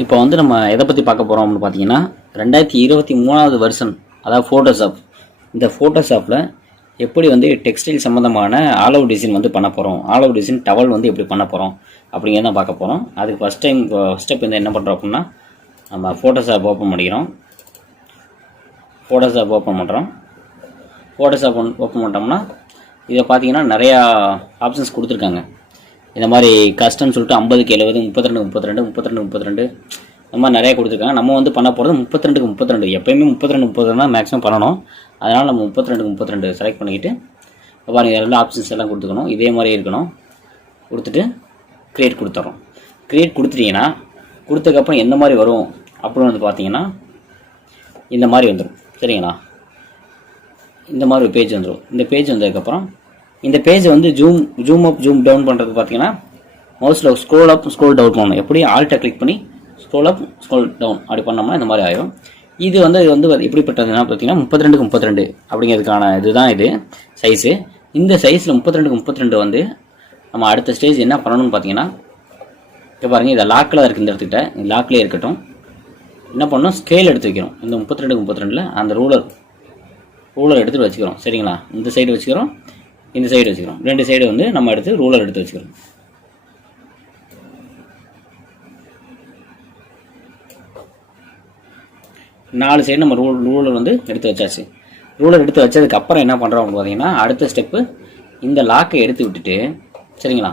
இப்போ வந்து நம்ம எதை பற்றி பார்க்க போகிறோம் அப்படின்னு பார்த்தீங்கன்னா 2023வது வருஷன், அதாவது ஃபோட்டோஷாப். இந்த ஃபோட்டோஷாப்பில் எப்படி வந்து டெக்ஸ்டைல் சம்மந்தமான ஆல் ஓவர் டிசைன் வந்து பண்ண போகிறோம், ஆல் ஓவர் டிசைன் டவல் வந்து எப்படி பண்ண போகிறோம் அப்படிங்கிறத பார்க்க போகிறோம். அதுக்கு ஃபஸ்ட் ஸ்டெப் வந்து என்ன பண்ணுறோம் அப்படின்னா, நம்ம ஃபோட்டோஷாப் ஓப்பன் பண்ணிக்கிறோம். ஃபோட்டோஷாப் ஓப்பன் பண்ணிட்டோம்னா இதை பார்த்தீங்கன்னா நிறையா ஆப்ஷன்ஸ் கொடுத்துருக்காங்க. இந்த மாதிரி கஸ்டம்னு சொல்லிட்டு 50க்கு 70, 32 இந்த மாதிரி நிறையா கொடுத்துருக்காங்க. நம்ம வந்து பண்ண போகிறது 32 எப்போயுமே 32 தான் மேக்ஸிமம் பண்ணணும். அதனால் நம்ம 32 செலக்ட் பண்ணிக்கிட்டு பாருங்கள், எல்லா ஆப்ஷன்ஸ் எல்லாம் கொடுத்துக்கணும். இதே மாதிரி இருக்கணும். கொடுத்துட்டு க்ரியேட் கொடுத்துட்றோம். க்ரியேட் கொடுத்துட்டிங்கன்னா கொடுத்ததுக்கப்புறம் எந்த மாதிரி வரும் அப்படின்னு வந்து பார்த்தீங்கன்னா இந்த மாதிரி வந்துடும். சரிங்களா? இந்த மாதிரி ஒரு பேஜ் வந்துடும். இந்த பேஜ் வந்ததுக்கப்புறம் இந்த பேஜை வந்து ஜூம் அப் ஜூம் டவுன் பண்ணுறது பார்த்தீங்கன்னா மவுஸில் ஸ்க்ரோல் அப் ஸ்க்ரோல் டவுன் பண்ணணும். எப்படி ஆல்ட்டை கிளிக் பண்ணி ஸ்க்ரோல் அப் ஸ்க்ரோல் டவுன் அப்படி பண்ணோம்னா இந்த மாதிரி ஆயிடும். இது வந்து எப்படிப்பட்டதுன்னா பார்த்தீங்கன்னா 32 அப்படிங்கிறதுக்கான இதுதான் இது சைஸு. இந்த சைஸில் 32 வந்து நம்ம அடுத்த ஸ்டேஜ் என்ன பண்ணணும்னு பார்த்தீங்கன்னா, இப்போ பாருங்கள், இதை லாக்கில் இருக்குது. இந்த இடத்துக்கிட்ட லாக்லேயே இருக்கட்டும். என்ன பண்ணணும், ஸ்கேல் எடுத்து வைக்கிறோம். இந்த 32 அந்த ரூலர் எடுத்துகிட்டு வச்சுக்கிறோம். சரிங்களா? இந்த சைடு வச்சுக்கிறோம், இந்த சைடு வச்சுக்கிறோம். ரெண்டு சைடு வந்து நம்ம எடுத்து ரூலர் எடுத்து வச்சுக்கிறோம். நாலு சைடு நம்ம ரூலர் வந்து எடுத்து வச்சாச்சு. ரூலர் எடுத்து வச்சதுக்கு அப்புறம் என்ன பண்ணுறோம் பார்த்தீங்கன்னா, அடுத்த ஸ்டெப்பு இந்த லாக்கை எடுத்து விட்டுட்டு, சரிங்களா,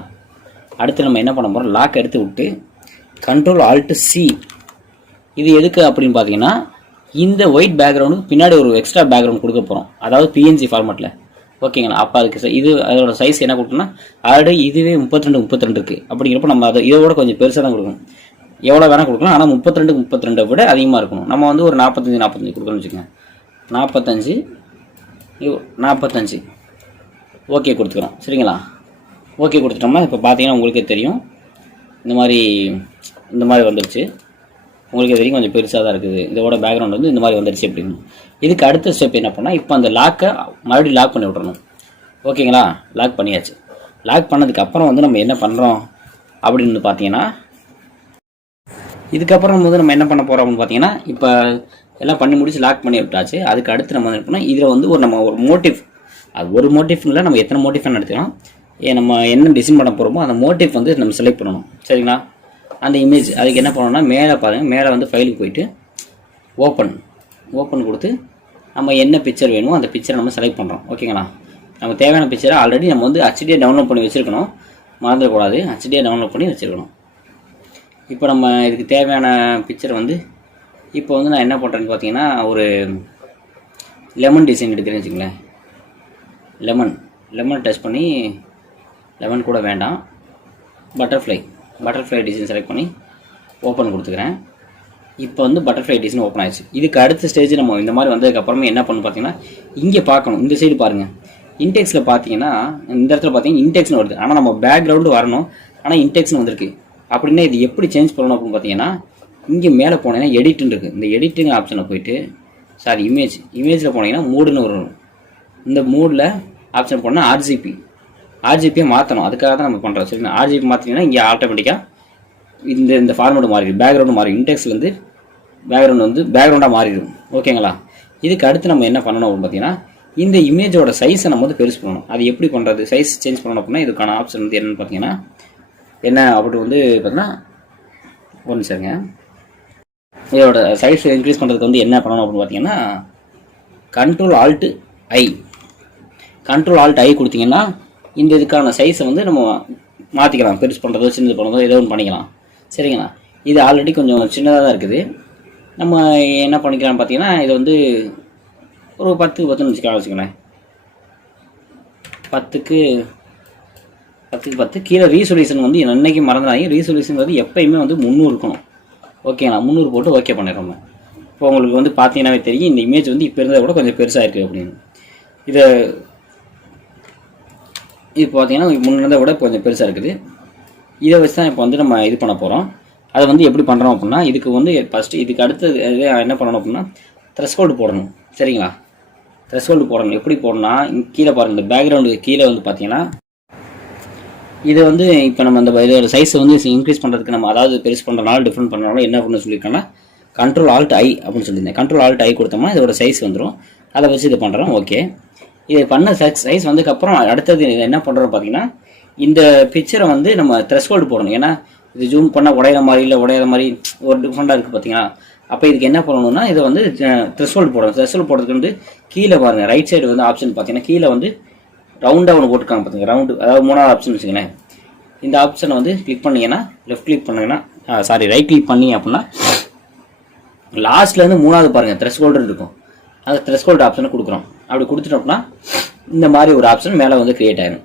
அடுத்து நம்ம என்ன பண்ண போகிறோம், லாக்கை எடுத்து விட்டு Ctrl+Alt+C. இது எதுக்கு அப்படின்னு பார்த்தீங்கன்னா, இந்த ஒயிட் பேக்ரவுண்டுக்கு பின்னாடி ஒரு எக்ஸ்ட்ரா பேக்ரவுண்ட் கொடுக்க போகிறோம், அதாவது PNG ஃபார்மேட்டில். ஓகேங்களா? அப்போ அதுக்கு இது அதோட சைஸ் என்ன கொடுக்கணும்னா, ஆல்ரெடி இதுவே 32 இருக்குது. அப்படிங்கிறப்ப நம்ம அதை இதோட கொஞ்சம் பெருசாக தான் கொடுக்கணும். எவ்வளோ வேணால் கொடுக்கலாம், ஆனால் 32 விட அதிகமாக இருக்கணும். நம்ம வந்து ஒரு 45 கொடுக்கணும்னு வச்சுக்கோங்க. 45 ஓகே கொடுத்துக்கிறோம். சரிங்களா? ஓகே கொடுத்துட்டோம்னா இப்போ பார்த்தீங்கன்னா உங்களுக்கே தெரியும், இந்த மாதிரி வந்துருச்சு. உங்களுக்கே தெரியும் கொஞ்சம் பெருசாக தான் இருக்குது. இதோட பேக்ரவுண்ட் வந்து இந்த மாதிரி வந்துருச்சு. அப்படின்னு இதுக்கு அடுத்த ஸ்டெப் என்ன பண்ணால், இப்போ அந்த லாக்கை மறுபடியும் லாக் பண்ணி விட்றணும். ஓகேங்களா? லாக் பண்ணியாச்சு. லாக் பண்ணதுக்கப்புறம் வந்து நம்ம என்ன பண்ணுறோம் அப்படின்னு பார்த்தீங்கன்னா, இதுக்கப்புறம் வந்து நம்ம என்ன பண்ண போகிறோம் அப்படின்னு பார்த்தீங்கன்னா, இப்போ எல்லாம் பண்ணி முடிச்சு லாக் பண்ணி விட்டாச்சு. அதுக்கு அடுத்து நம்ம என்ன பண்ணோம், இதில் வந்து ஒரு மோட்டிவ், அது ஒரு மோட்டிவ்ல நம்ம எத்தனை மோட்டிவ்னு எடுத்துக்கலாம். நம்ம என்ன டிசைன் பண்ண போகிறோமோ அந்த மோட்டிவ் வந்து நம்ம செலக்ட் பண்ணணும். சரிங்களா? அந்த இமேஜ் அதுக்கு என்ன பண்ணணும்னா, மேலே பாருங்கள், மேலே வந்து ஃபைலுக்கு போயிட்டு ஓப்பன் கொடுத்து நம்ம என்ன பிக்சர் வேணுமோ அந்த பிக்சரை நம்ம செலக்ட் பண்ணுறோம். ஓகேங்களா? நம்ம தேவையான பிக்சரை ஆல்ரெடி நம்ம வந்து HDயாக டவுன்லோட் பண்ணி வச்சுருக்கணும். மறந்துடக்கூடாது, HDயாக டவுன்லோட் பண்ணி வச்சுருக்கணும். இப்போ நம்ம இதுக்கு தேவையான பிக்சர் வந்து இப்போ வந்து நான் என்ன பண்ணுறேன்னு பார்த்தீங்கன்னா, ஒரு லெமன் டிசைன் எடுக்கிறேன்னு வச்சுங்களேன். லெமன் டச் பண்ணி, லெமன் கூட வேண்டாம், பட்டர்ஃப்ளை டிசைன் செலக்ட் பண்ணி ஓப்பன் கொடுத்துக்கிறேன். இப்போ வந்து பட்டர்ஃப்ளை டிசைன் ஓப்பன் ஆயிடுச்சு. இதுக்கு அடுத்த ஸ்டேஜ் நம்ம இந்த மாதிரி வந்ததுக்கப்புறமே என்ன பண்ணணும் பார்த்தீங்கன்னா, இங்கே பார்க்கணும். இந்த சைடு பாருங்கள், இன்டெக்ஸில் பார்த்தீங்கன்னா இந்த இடத்துல பார்த்தீங்கன்னா இன்டெக்ஸ்னு வருது. ஆனால் நம்ம பேக்ரவுண்டு வரணும், ஆனால் இன்டெக்ஸ்னு வந்திருக்கு. அப்படின்னா இது எப்படி சேஞ்ச் பண்ணணும் அப்படின்னு பார்த்தீங்கன்னா, இங்கே மேலே போனீங்கன்னா எடிட்டுன்னு இருக்குது. இந்த எடிட்டிங் ஆப்ஷனில் போயிட்டு, இமேஜில் போனீங்கன்னா மூடுன்னு வரும். இந்த மூடில் ஆப்ஷன் போனால் ஆர்ஜிபியை மாற்றணும். அதுக்காக தான் நம்ம பண்ணுறோம். சரிங்களா? ஆர்ஜிபி மாற்றிங்கன்னா இங்கே ஆட்டோமேட்டிக்காக இந்த ஃபார்மேட் மாறிடும், பேக்ரவுண்டு மாறிடும். இன்டெக்ஸ்லேருந்து பேக்ரவுண்டாக மாறிடும். ஓகேங்களா? இதுக்கு அடுத்து நம்ம என்ன பண்ணணும் அப்படின்னு பார்த்தீங்கன்னா, இந்த இமேஜோட சைஸை நம்ம வந்து பெருசு பண்ணணும். அது எப்படி பண்ணுறது, சைஸ் சேஞ்ச் பண்ணணும் அப்படின்னா இதுக்கான ஆப்ஷன் வந்து என்னென்னு பார்த்தீங்கன்னா, என்ன அப்படி வந்து பார்த்தீங்கன்னா, ஒன்று சரிங்க, இதோட சைஸ் இன்க்ரீஸ் பண்ணுறதுக்கு வந்து என்ன பண்ணணும் அப்படின்னு பார்த்தீங்கன்னா, Ctrl+Alt+I கொடுத்தீங்கன்னா இந்த இதுக்கான சைஸை வந்து நம்ம மாற்றிக்கலாம். பெருசு பண்ணுறதோ சின்னது பண்ணுறதோ ஏதோ ஒன்று பண்ணிக்கலாம். சரிங்களா? இது ஆல்ரெடி கொஞ்சம் சின்னதாக தான் இருக்குது. நம்ம என்ன பண்ணிக்கலாம்னு பார்த்தீங்கன்னா, இதை வந்து ஒரு 10ன்னு வச்சுக்கோங்களேன். 10 கீழே ரீசொல்யூஷன் வந்து என்னைக்கு மறந்துடாங்க. ரீசொல்யூஷன் வந்து எப்பயுமே வந்து 300 இருக்கணும். ஓகேங்களா? 300 போட்டு ஓகே பண்ணிடுறோம். இப்போ உங்களுக்கு வந்து பார்த்தீங்கன்னாவே தெரியும், இந்த இமேஜ் வந்து இப்போ இருந்ததை விட கொஞ்சம் பெருசாக இருக்குது அப்படின்னு. இது பார்த்தீங்கன்னா முன்னே விட கொஞ்சம் பெருசாக இருக்குது. இதை வச்சு தான் இப்போ வந்து நம்ம இது பண்ண போகிறோம். அதை வந்து எப்படி பண்ணுறோம் அப்படின்னா, இதுக்கு வந்து ஃபஸ்ட்டு இதுக்கு அடுத்து என்ன பண்ணணும் அப்படின்னா, த்ரெஷ்ஹோல்டு போடணும். சரிங்களா? த்ரெஷ்ஹோல்டு போடணும். எப்படி போடணும்னா, கீழே பாருங்கள், இந்த பேக்ரவுண்டுக்கு கீழே வந்து பார்த்தீங்கன்னா இது வந்து இப்போ நம்ம அந்த இதோட சைஸை வந்து இன்க்ரீஸ் பண்ணுறதுக்கு நம்ம அதாவது பெருசு பண்ணுறனால டிஃப்ரெண்ட் பண்ணுறனால என்ன பண்ண சொல்லியிருக்கோன்னா கண்ட்ரோல் ஆல்ட் ஐ அப்படின்னு சொல்லியிருந்தேன். கண்ட்ரோல் ஆல்ட் ஐ கொடுத்தோம்னா இதோட சைஸ் வந்துடும். அதை வச்சு இது பண்ணுறோம். ஓகே, இது பண்ண சைஸ் வந்ததுக்கப்புறம் அடுத்தது என்ன பண்ணுறோம் பார்த்தீங்கன்னா இந்த பிக்சரை வந்து நம்ம த்ரெஷ்ஹோல்டு போடணும். ஏன்னா இது ஜூம் பண்ணால் உடையிற மாதிரி இல்லை உடையிற மாதிரி ஒரு டிஃப்ரெண்ட்டாக இருக்குது பார்த்தீங்களா. அப்போ இதுக்கு என்ன பண்ணணும்னா இதை வந்து த்ரெஷ்ஹோல்டு போடணும். த்ரெஷ்ஹோல்டு போடுறதுக்கு வந்து கீழே பாருங்கள், ரைட் சைடு வந்து ஆப்ஷன் பார்த்தீங்கன்னா கீழே வந்து ரவுண்டாக ஒன்று போட்டுருக்காங்க பார்த்தீங்க, ரவுண்டு, அதாவது 3வது ஆப்ஷன் வச்சுக்கங்களேன். இந்த ஆப்ஷனை வந்து கிளிக் பண்ணிங்கன்னா லெஃப்ட் கிளிக் பண்ணிங்கன்னா ரைட் கிளிக் பண்ணி அப்படின்னா லாஸ்ட்லேருந்து 3வது பாருங்கள் த்ரெஷ்ஹோல்டு இருக்கும். அந்த த்ரெஷ்ஹோல்டு ஆப்ஷனை கொடுக்குறோம். அப்படி கொடுத்துட்டோம்னா இந்த மாதிரி ஒரு ஆப்ஷன் மேலே வந்து கிரியேட் ஆகிடும்.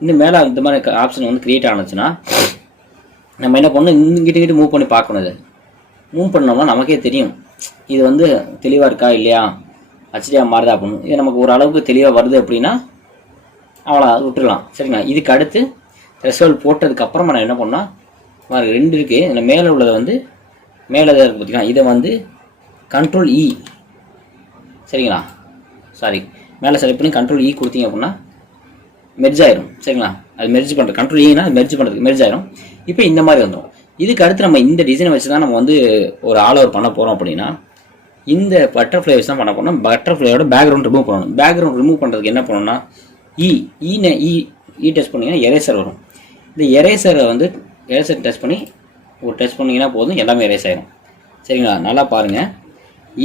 இந்த மேலே இந்த மாதிரி ஆப்ஷன் வந்து கிரியேட் ஆனிச்சுன்னா நம்ம என்ன பண்ணணும், இங்கிட்ட மூவ் பண்ணி பார்க்கணும். இது மூவ் பண்ணோம்னா நமக்கே தெரியும் இது வந்து தெளிவாக இருக்கா இல்லையா, ஹச்டியாக மாறுதா அப்படின்னு. இது நமக்கு ஒரு அளவுக்கு தெளிவாக வருது அப்படின்னா அவ்வளோ விட்டுடலாம். சரிங்களா. இதுக்கு அடுத்து த்ரெஷ்ஹோல்டு போட்டதுக்கப்புறம் நான் என்ன பண்ணால் 2 இருக்குது. இதில் மேலே உள்ளதை வந்து மேலே இருக்குது பார்த்தீங்கன்னா இதை வந்து கண்ட்ரோல் இ, சரிங்களா, சாரி மேலே செலக்ட் பண்ணி கண்ட்ரோல் இ கொடுத்தீங்க அப்படின்னா மெர்ஜ் ஆயிரும். சரிங்களா. அது மெர்ஜ் பண்ணுறது கண்ட்ரோல் ஈனா மெர்ஜ் பண்ணுறதுக்கு மெர்ஜ் ஆயிரும். இப்போ இந்த மாதிரி வந்துடும். இதுக்கு அடுத்து நம்ம இந்த டிசைனை வச்சு தான் நம்ம வந்து ஒரு ஆல் ஓவர் பண்ண போகிறோம். அப்படின்னா இந்த பட்டர்ஃப்ளை வச்சு தான் பண்ண போகிறோம். பட்டர்ஃப்ளையோட பேக்ரவுண்ட் ரிமூவ் பண்ணணும். பேக்ரவுண்ட் ரிமூவ் பண்ணுறதுக்கு என்ன பண்ணணும்னா இ டெஸ்ட் பண்ணிங்கன்னா எரேசர் வரும். இந்த எரேசரை வந்து எரேசர் டெஸ்ட் பண்ணி ஒரு டெஸ்ட் பண்ணிங்கன்னா போதும், எல்லாமே எரேஸ் ஆயிரும். சரிங்களா. நல்லா பாருங்கள்.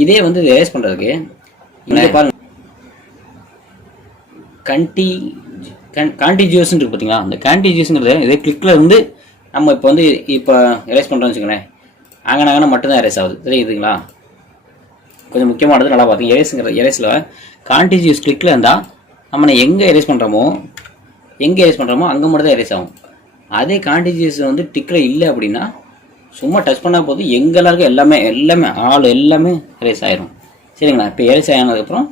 இதே வந்து இது எரேஸ் பண்ணுறதுக்கு இங்கே பாருங்கள் கான்டிஜியூஸ்ன்னு இருக்கு பார்த்தீங்களா. அந்த கான்டிஜியூஸ்ங்கிறது இதே கிளிக்கில் இருந்து நம்ம இப்போ வந்து இப்போ எரேஸ் பண்ணுறோம்னு வச்சுக்கோங்களேன், ஆங்கனாங்கன்னா மட்டும்தான் எரேஸ் ஆகுது. தெரியுதுங்களா. கொஞ்சம் முக்கியமானது நல்லா பார்த்தீங்க. எரேஸில் கான்டிஜியூஸ் கிளிக்கில் இருந்தால் நம்ம எங்கே எரேஸ் பண்ணுறோமோ அங்கே மட்டும் தான் எரேஸ் ஆகும். அதே கான்டிஜியூஸ் வந்து டிக்கில் இல்லை அப்படின்னா சும்மா டச் பண்ணால் போது எங்கெல்லாருக்கும் எல்லாமே ஆள் எல்லாமே எரேஸ் ஆயிரும். சரிங்களா. இப்போ எரேஸ் ஆனதுக்கப்புறம்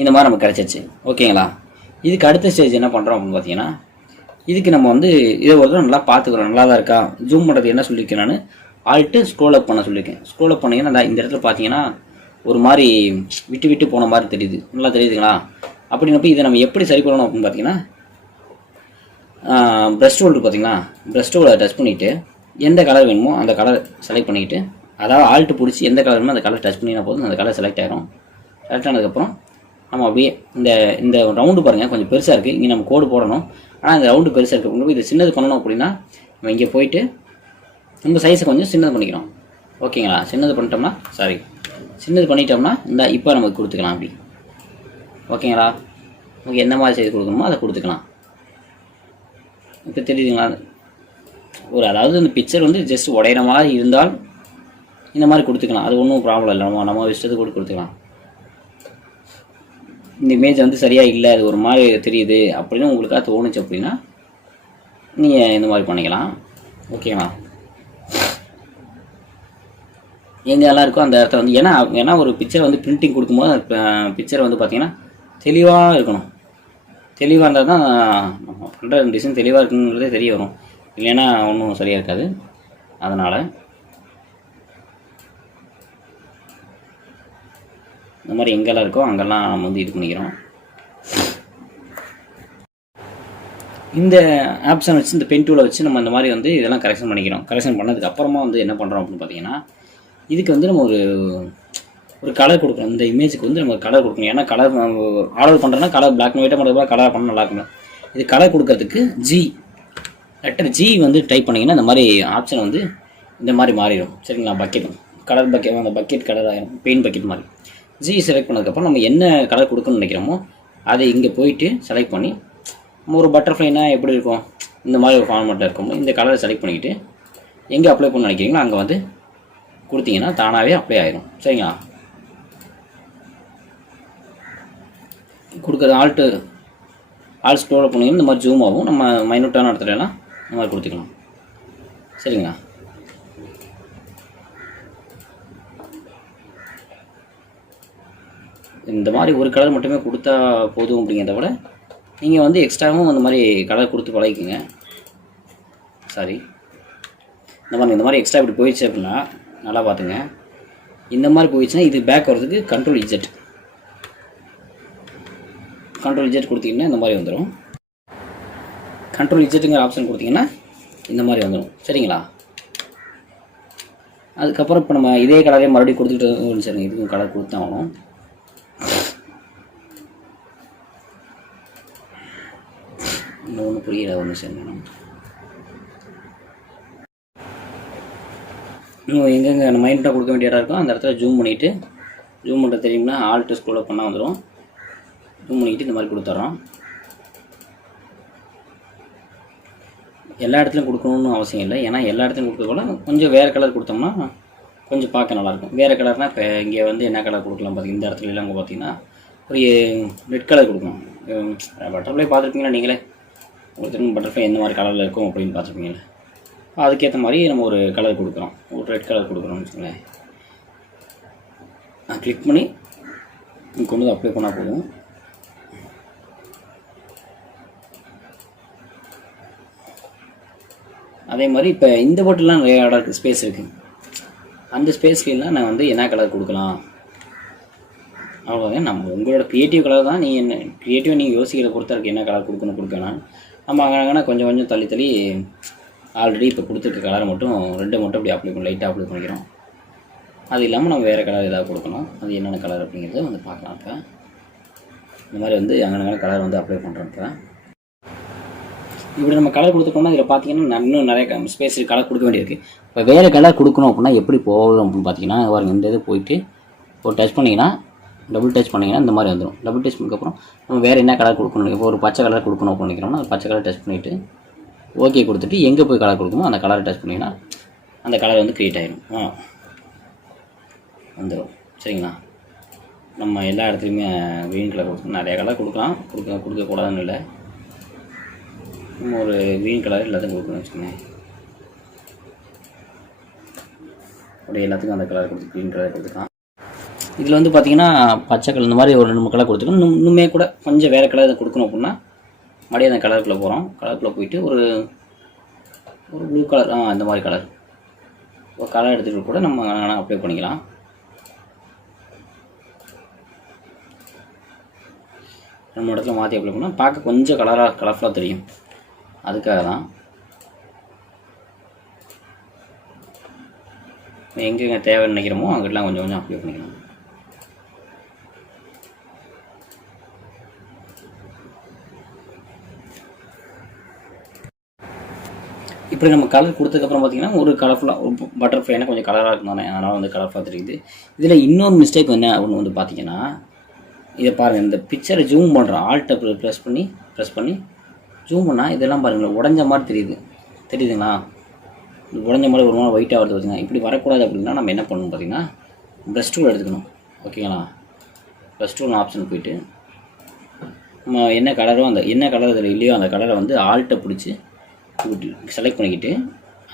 இந்த மாதிரி நமக்கு கிடச்சிருச்சு. ஓகேங்களா. இதுக்கு அடுத்த ஸ்டேஜ் என்ன பண்ணுறோம் அப்படின்னு பார்த்தீங்கன்னா இதுக்கு நம்ம வந்து இதை ஒரு நல்லா பார்த்துக்கிறோம், நல்லா தான் இருக்கா. ஜூம் பண்ணுறது என்ன சொல்லியிருக்கேன் நான், ஆல்ட்டு ஸ்க்ரோல் அப் பண்ண சொல்லியிருக்கேன். ஸ்க்ரோல் அப் பண்ணிங்கன்னா இந்த இடத்துல பார்த்தீங்கன்னா ஒரு மாதிரி விட்டு போன மாதிரி தெரியுது. நல்லா தெரியுதுங்களா. அப்படின்னப்போ இதை நம்ம எப்படி சரி பண்ணணும் அப்படின்னு பார்த்தீங்கன்னா ப்ரஷ் டூல் பார்த்தீங்கன்னா ப்ரஷ் டூலை டச் பண்ணிவிட்டு எந்த கலர் வேணுமோ அந்த கலர் செலக்ட் பண்ணிக்கிட்டு, அதாவது ஆல்ட்டு பிடிச்சி எந்த கலர் வேணுமோ அந்த கலர் டச் பண்ணினா போதும், அந்த கலர் செலக்ட் ஆகிரும். செலக்ட் ஆனதுக்கப்புறம் நம்ம அப்படியே இந்த ரவுண்டு பாருங்கள் கொஞ்சம் பெருசாக இருக்குது. இங்கே நம்ம கோடு போடணும். ஆனால் இந்த ரவுண்டு பெருசாக இருக்குது. இது சின்னது பண்ணணும் அப்படின்னா நம்ம இங்கே போயிட்டு நம்ம சைஸை கொஞ்சம் சின்னது பண்ணிக்கிறோம். ஓகேங்களா. சின்னது பண்ணிட்டோம்னா இந்த இப்போ நமக்கு கொடுத்துக்கலாம் அப்படி. ஓகேங்களா. நமக்கு என்ன மாதிரி சைஸ் கொடுக்கணுமோ அதை கொடுத்துக்கலாம். இப்போ தெரியுதுங்களா. அதாவது இந்த பிக்சர் வந்து ஜஸ்ட் உடையிற மாதிரி இருந்தால் இந்த மாதிரி கொடுத்துக்கலாம். அது ஒன்றும் ப்ராப்ளம் இல்லை. நம்ம இஷ்டத்துக்கு கூட கொடுத்துக்கலாம். இந்த இமேஜ் வந்து சரியாக இல்லை, அது ஒரு மாதிரி தெரியுது அப்படின்னு உங்களுக்காக தோணுச்சு அப்படின்னா நீங்கள் இந்த மாதிரி பண்ணிக்கலாம். ஓகேங்களா. எங்கெல்லாம் இருக்கோ அந்த இடத்த வந்து ஏன்னா ஒரு பிக்சர் வந்து பிரிண்டிங் கொடுக்கும்போது பிக்சர் வந்து பார்த்திங்கன்னா தெளிவாக இருக்கணும். தெளிவாக இருந்தால் தான் நம்ம பண்ணுற டிசைன் தெளிவாக இருக்குங்கிறதே தெரிய வரும். இல்லைன்னா ஒன்றும் சரியாக இருக்காது. அதனால் இந்த மாதிரி எங்கெல்லாம் இருக்கோ அங்கெல்லாம் நம்ம வந்து இது பண்ணிக்கிறோம். இந்த ஆப்ஷன் வச்சு இந்த பென் டூலை வச்சு நம்ம இந்த மாதிரி வந்து இதெல்லாம் கரெக்ஷன் பண்ணிக்கிறோம். கரெக்ஷன் பண்ணதுக்கு அப்புறமா வந்து என்ன பண்ணுறோம் அப்படின்னு பார்த்தீங்கன்னா இதுக்கு வந்து நம்ம ஒரு கலர் கொடுக்கணும். இந்த இமேஜுக்கு வந்து நம்ம கலர் கொடுக்கணும். ஏன்னா கலர் ஆர்டர் பண்ணுறோன்னா கலர் பிளாக் அண்ட் ஒயிட்டாக பண்ணுறதுக்கு கலர் பண்ண நல்லா இருக்கணும். இது கலர் கொடுக்கறதுக்கு லெட்டர் ஜி வந்து டைப் பண்ணிங்கன்னா இந்த மாதிரி ஆப்ஷன் வந்து இந்த மாதிரி மாறிடும். சரிங்களா. பக்கெட் கலர் பக்கெட், அந்த பக்கெட் கலர் ஆகிடும், பெயிண்ட் பக்கெட் மாதிரி. ஜி செலக்ட் பண்ணதுக்கப்புறம் நம்ம என்ன கலர் கொடுக்கணும்னு நினைக்கிறோமோ அதை இங்கே போயிட்டு செலக்ட் பண்ணி நம்ம ஒரு பட்டர்ஃப்ளைனா எப்படி இருக்கும் இந்த மாதிரி ஒரு ஃபார்மேட்டில் இருக்கும். இந்த கலரை செலக்ட் பண்ணிக்கிட்டு எங்கே அப்ளை பண்ண நினைக்கிறீங்களோ அங்கே வந்து கொடுத்தீங்கன்னா தானாகவே அப்ளை ஆகிடும். சரிங்களா. கொடுக்குறது ஆல் ஸ்க்ரோல் பண்ணிங்கன்னா இந்த மாதிரி ஜூம் ஆகும். நம்ம மைனூட்டான இடத்துலலாம் இந்த மாதிரி கொடுத்துக்கலாம். சரிங்களா. இந்த மாதிரி ஒரு கலர் மட்டுமே கொடுத்தா போதும் அப்படிங்கிறத விட நீங்கள் வந்து எக்ஸ்ட்ராவும் அந்த மாதிரி கலர் கொடுத்து பழகிக்குங்க. சாரி, இந்த மாதிரி எக்ஸ்ட்ரா இப்படி போயிடுச்சு அப்படின்னா நல்லா பார்த்துங்க. இந்த மாதிரி போயிடுச்சுன்னா இது பேக் வர்றதுக்கு கண்ட்ரோல் இஜெட் கொடுத்தீங்கன்னா இந்த மாதிரி வந்துடும். கண்ட்ரோல் இஜெட்டுங்கிற ஆப்ஷன் கொடுத்தீங்கன்னா இந்த மாதிரி வந்துடும். சரிங்களா? அதுக்கப்புறம் இப்போ நம்ம இதே கலரே மறுபடியும் கொடுத்துக்கிட்டு சரிங்க, இதுக்கும் கலர் கொடுத்தாகணும். இன்னொன்று புரியல ஒன்று சரிங்க. இன்னும் எங்கெங்கே நம்ம மைனூட்டாக கொடுக்க வேண்டிய இடம் இருக்கும் அந்த இடத்துல ஜூம் பண்ணிவிட்டு, ஜூம் பண்ணுறது தெரியும்னா ஆல்ட்டு ஸ்க்ரோல் பண்ணால் வந்துடும். ஜூம் பண்ணிக்கிட்டு இந்த மாதிரி கொடுத்துட்றோம். எல்லா இடத்துலையும் கொடுக்கணுன்னு அவசியம் இல்லை. ஏன்னா எல்லா இடத்துலையும் கொடுக்கறதுக்குள்ள கொஞ்சம் வேறு கலர் கொடுத்தோம்னா கொஞ்சம் பார்க்க நல்லாயிருக்கும். வேறு கலர்னால் இப்போ இங்கே வந்து என்ன கலர் கொடுக்கலாம் பார்த்தீங்கன்னா, இந்த இடத்துல எல்லாம் பார்த்தீங்கன்னா ஒரு ரெட் கலர் கொடுக்கணும். பட்டர்ஃப்ளை பார்த்துருப்பீங்களா நீங்களே? ஒருத்தருக்கு பட்டர்ஃப்ளை எந்த மாதிரி கலரில் இருக்கும் அப்படின்னு பார்த்துருப்பீங்களே. அதுக்கேற்ற மாதிரி நம்ம ஒரு கலர் கொடுக்குறோம், ஒரு ரெட் கலர் கொடுக்குறோம்னு வச்சுக்கோங்களேன். நான் கிளிக் பண்ணி கொண்டு வந்து அப்ளை பண்ணால் போதும். அதே மாதிரி இப்போ இந்த போட்டெலாம் நிறைய இடம் ஸ்பேஸ் இருக்குது. அந்த ஸ்பேஸ்லாம் நான் வந்து என்ன கலர் கொடுக்கலாம் அவ்வளோதான். நம்ம உங்களோட க்ரியேட்டிவ் கலர் தான். நீங்கள் என்ன க்ரியேட்டிவாக நீங்கள் யோசிக்கிறத பொறுத்த இருக்குது என்ன கலர் கொடுக்கணும். நம்ம அங்கே கொஞ்சம் கொஞ்சம் தள்ளி ஆல்ரெடி இப்போ கொடுத்துருக்க கலரை மட்டும் 2 மட்டும் அப்படி அப்ளை பண்ணி லைட்டாக அப்ளை பண்ணிக்கிறோம். அது இல்லாமல் நம்ம வேறு கலர் ஏதாவது கொடுக்கணும். அது என்னென்ன கலர் அப்படிங்கிறத வந்து பார்க்கலாம். இப்போ இந்த மாதிரி வந்து அங்கே கலர் வந்து அப்ளை பண்ணுறோம். இப்போ இப்படி நம்ம கலர் கொடுத்துட்டோம்னா இதில் பார்த்தீங்கன்னா இன்னும் நிறைய ஸ்பேஸ் கலர் கொடுக்க வேண்டியிருக்கு. இப்போ வேறு கலர் கொடுக்கணும் அப்படின்னா எப்படி போகணும் அப்படின்னு பார்த்தீங்கன்னா பாருங்கள், இந்த இது போயிட்டு ஒரு டச் பண்ணிங்கன்னா, டபுள் டச் பண்ணிங்கன்னா இந்த மாதிரி வந்துடும். டபுள் டச் பண்ணதுக்கப்புறம் நம்ம வேறு என்ன கலர் கொடுக்கணும், இப்போ ஒரு பச்சை கலர் கொடுக்கணும் அப்படின்னு நினைக்கிறோம்னா அந்த பச்சை கலர் டச் பண்ணிவிட்டு ஓகே கொடுத்துட்டு எங்கே போய் கலர் கொடுக்கணுமோ அந்த கலரை டச் பண்ணிங்கன்னா அந்த கலர் வந்து க்ரியேட் ஆகிடும், வந்துடும். சரிங்களா? நம்ம எல்லா இடத்துலையுமே க்ரீன் கலர் கொடுக்கணும். நிறைய கலர் கொடுக்கலாம், கொடுக்கக்கூடாதுன்னு இல்லை. நம்ம ஒரு க்ரீன் கலர் எல்லாத்தையும் கொடுக்கணும்னு வச்சுக்கோங்க. அப்படியே எல்லாத்துக்கும் அந்த கலர் கொடுத்து க்ரீன் கலர் கொடுத்துக்கலாம். இதில் வந்து பார்த்திங்கன்னா பச்சை கலர் இந்த மாதிரி ஒரு 2 கலர் கொடுத்துக்கணும். இன்னுமே கூட கொஞ்சம் வேறு கலர் கொடுக்கணும் அப்படின்னா மறுபடியும் அந்த கலருக்குள்ளே போகிறோம். கலருக்குள்ளே போயிட்டு ஒரு ப்ளூ கலர், இந்த மாதிரி கலர் ஒரு கலர் எடுத்துகிட்டு கூட நம்ம அப்ளை பண்ணிக்கலாம். நம்ம இடத்துல மாற்றி அப்ளை பண்ணால் பார்க்க கொஞ்சம் கலர்ஃபுல்லாக தெரியும். அதுக்காக தான் எங்கெங்கே தேவைன்னு நினைக்கிறோமோ அங்கிட்டலாம் கொஞ்சம் கொஞ்சம் அப்ளை பண்ணிக்கலாம். இப்படி நம்ம கலர் கொடுத்ததுக்கப்புறம் பார்த்திங்கன்னா ஒரு கலர்ஃபுல்லாக ஒரு பட்டர்ஃப்ளைனா கொஞ்சம் கலராக இருக்கும் தானே, அதனால் வந்து கலர்ஃபுல்லாக தெரியுது. இதில் இன்னொரு மிஸ்டேக் என்ன அப்படின்னு வந்து பார்த்திங்கன்னா, இதை பாருங்கள், இந்த பிக்சரை ஜூம் பண்ணுறோம், ஆல்ட்டை ப்ரெஸ் பண்ணி ஜூம் பண்ணால் இதெல்லாம் பாருங்கள் உடஞ்ச மாதிரி தெரியுதுங்களா? உடஞ்ச மாதிரி ஒரு மாதிரி ஒயிட்டாக வருது பார்த்திங்கன்னா. இப்படி வரக்கூடாது அப்படின்னா நம்ம என்ன பண்ணணும் பார்த்திங்கன்னா, ப்ரஷ் டூல் எடுத்துக்கணும். ஓகேங்களா? ப்ரஷ் டூல் ஆப்ஷன் போய்ட்டு நம்ம என்ன கலரோ என்ன கலர் இதில் இல்லையோ அந்த கலரை வந்து ஆல்ட்டை பிடிச்சி செலக்ட் பண்ணிக்கிட்டு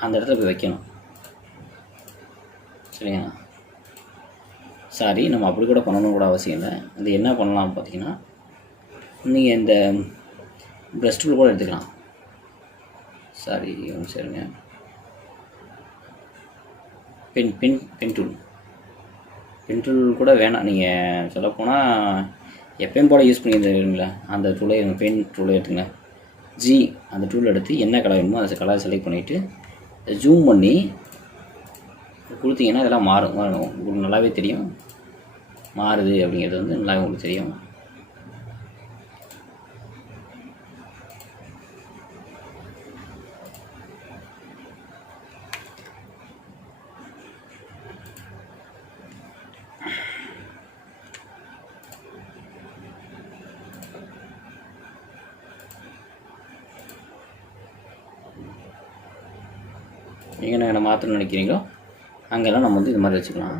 அந்த இடத்துல போய் வைக்கணும். சரிங்களா? சாரி, நம்ம அப்படி கூட பண்ணணும் கூட அவசியம் இல்லை. அது என்ன பண்ணலாம் பார்த்தீங்கன்னா, நீங்கள் இந்த ப்ரஷ் டூல் கூட எடுத்துக்கலாம். சாரி சரிங்க, பென் டூல் கூட வேணாம். நீங்கள் சொல்லப்போனால் எப்பயும் போல் யூஸ் பண்ணியிருந்தீங்களா அந்த டூலை, பென் டூலை எடுத்துங்க. அந்த டூல் எடுத்து என்ன கலர் வேணுமோ அந்த கலரை செலக்ட் பண்ணிவிட்டு ஜூம் பண்ணி கொடுத்தீங்கன்னா இதெல்லாம் மாறும். உங்களுக்கு நல்லாவே தெரியும் மாறுது அப்படிங்கிறது வந்து நல்லாவே உங்களுக்கு தெரியும். நீங்கள் என்ன மாற்றணும்னு நினைக்கிறீங்களோ அங்கெல்லாம் நம்ம வந்து இது மாதிரி வச்சுக்கலாம்.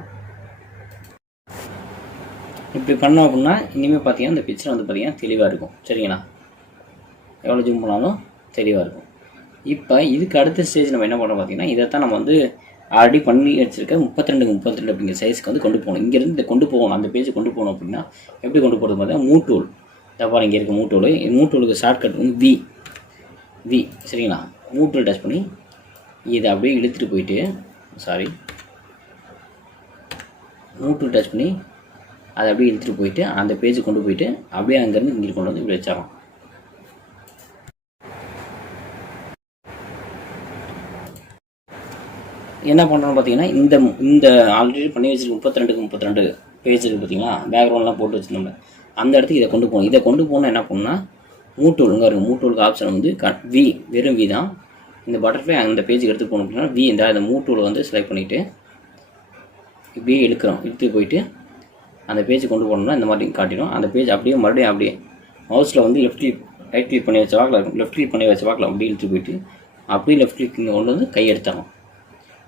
இப்படி பண்ணோம் அப்படின்னா இனிமேல் பார்த்தீங்கன்னா இந்த பிக்சர் வந்து பார்த்திங்கன்னா தெளிவாக இருக்கும். சரிங்களா? எவ்வளோ ஜூம் பண்ணாலும் தெளிவாக இருக்கும். இப்போ இதுக்கு அடுத்த ஸ்டேஜ் நம்ம என்ன பண்ணுறோம் பார்த்தீங்கன்னா, இதைத்தான் நம்ம வந்து ஆல்ரெடி பண்ணி வச்சுருக்க 32x32 அப்படிங்கிற சைஸ்க்கு வந்து கொண்டு போகணும். இங்கேருந்து இதை கொண்டு போகணும், அந்த பேஜ் கொண்டு போகணும். அப்படின்னா எப்படி கொண்டு போகிறது பார்த்தீங்கன்னா, மூவ் டூல். தப்பாக இங்கே இருக்க மூவ் டூல். மூவ் டூலுக்கு ஷார்ட்கட் வந்து வி. சரிங்களா? மூவ் டூல் டச் பண்ணி இதை அப்படியே இழுத்துட்டு போயிட்டு, மூவ் டூல் டச் பண்ணி அதை அப்படியே இழுத்துட்டு போயிட்டு அந்த பேஜ் கொண்டு போயிட்டு அப்படியே அங்கேருந்து இங்கே கொண்டு வந்து இப்படி வச்சிடலாம். என்ன பண்ணுறோம்னு பார்த்தீங்கன்னா இந்த இந்த ஆல்ரெடி பண்ணி வச்சுருக்கு 32 பேஜ் இருக்குது பார்த்தீங்களா, பேக்ரவுண்ட்லாம் போட்டு வச்சுருந்தோம்ல, அந்த இடத்துக்கு இதை கொண்டு போகணும். இதை கொண்டு போகணும் என்ன பண்ணணும்னா மூட்டூலுங்க இருக்கும். மூட்டூலுக்கு ஆப்ஷன் வந்து வி, வெறும் வி தான். இந்த பட்டர்ஃப்ளை அந்த பேஜுக்கு எடுத்து போகணும் அப்படின்னா வி, இந்த மூட்டூலை வந்து செலக்ட் பண்ணிவிட்டு இப்படியே இழுக்கிறோம். இழுத்து போயிட்டு அந்த பேஜ் கொண்டு போகணும்னா இந்த மாதிரி காட்டிடும். அந்த பேஜ் அப்படியே மறுபடியும் அப்படியே மவுஸில் வந்து லெஃப்ட் கிளிக் ரைட் கிளிக் பண்ணி வச்ச வாக்கில் இருக்கும், லெஃப்ட் கிளிக் பண்ணி வச்ச வாக்கில் அப்படியே இழுத்து போயிட்டு அப்படியே லெஃப்ட் கிளிக் கொண்டு வந்து கை எடுத்துடணும்.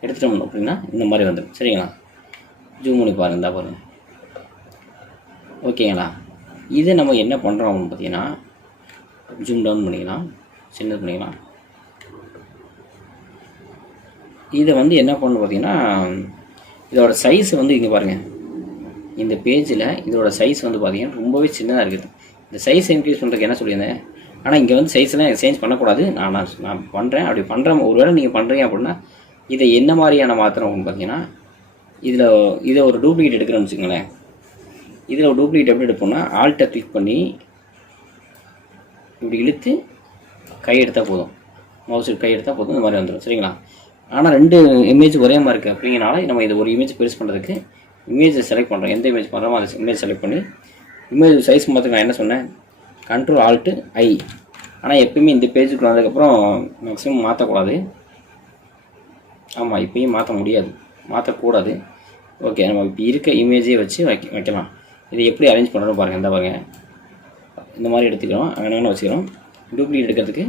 எடுத்துட்டோம் அப்படின்னா இந்த மாதிரி வந்துடும். சரிங்களா, ஜூம் பண்ணி பாருங்கள், இருந்தால் பாருங்கள். ஓகேங்களா, இதை நம்ம என்ன பண்ணுறோம் அப்படின்னு பார்த்தீங்கன்னா ஜூம் டவுன் பண்ணிக்கலாம், சின்னது பண்ணிக்கலாம். இதை வந்து என்ன பண்ணணும் பார்த்தீங்கன்னா இதோட சைஸ் வந்து இங்கே பாருங்கள், இந்த பேஜில் இதோட சைஸ் வந்து பார்த்தீங்கன்னா ரொம்பவே சின்னதாக இருக்குது. இந்த சைஸ் இன்க்ரீஸ் பண்ணுறதுக்கு என்ன சொல்லியிருந்தேன், ஆனால் இங்கே வந்து சைஸ்லாம் சேஞ்ச் பண்ணக்கூடாது. நான் பண்ணுறேன். அப்படி பண்ணுறேன், ஒருவேளை நீங்கள் பண்ணுறீங்க அப்படின்னா இதை என்ன மாதிரியான மாத்திரம் அப்படின்னு பார்த்தீங்கன்னா இதை ஒரு டூப்ளிகேட் எடுக்கிறேன்னு வச்சுக்கோங்களேன். இதில் ஒரு டூப்ளிகேட் எப்படி எடுப்போம்னா ஆல்ட்டை கிளிக் பண்ணி இப்படி இழுத்து கை எடுத்தால் போதும், மவுஸுக்கு கை எடுத்தால் போதும், இந்த மாதிரி வந்துடும். சரிங்களா, ஆனால் 2 இமேஜ் ஒரே மாதிரி இருக்குது அப்படிங்கிறனால நம்ம இது ஒரு இமேஜ் பெருசு பண்ணுறதுக்கு இமேஜை செலக்ட் பண்ணுறோம். எந்த இமேஜ் பண்ணுறோமோ அதை இமேஜ் செலக்ட் பண்ணி இமேஜ் சைஸ் மாற்றுக்கு நான் என்ன சொன்னேன், கண்ட்ரோல் ஆல்ட்டு ஐ. ஆனால் எப்பயுமே இந்த பேஜுக்கு வந்ததுக்கப்புறம் மேக்ஸிமம் மாற்றக்கூடாது. ஆமாம், இப்போயும் மாற்ற முடியாது, மாற்றக்கூடாது. ஓகே, நம்ம இப்போ இருக்க இமேஜே வச்சு வைக்கலாம். இதை எப்படி அரேஞ்ச் பண்ணுறோம் பாருங்கள். இந்த பாருங்கள், இந்த மாதிரி எடுத்துக்கிறோம், அங்கே வச்சுக்கிறோம். டூப்ளிகேட் எடுக்கிறதுக்கு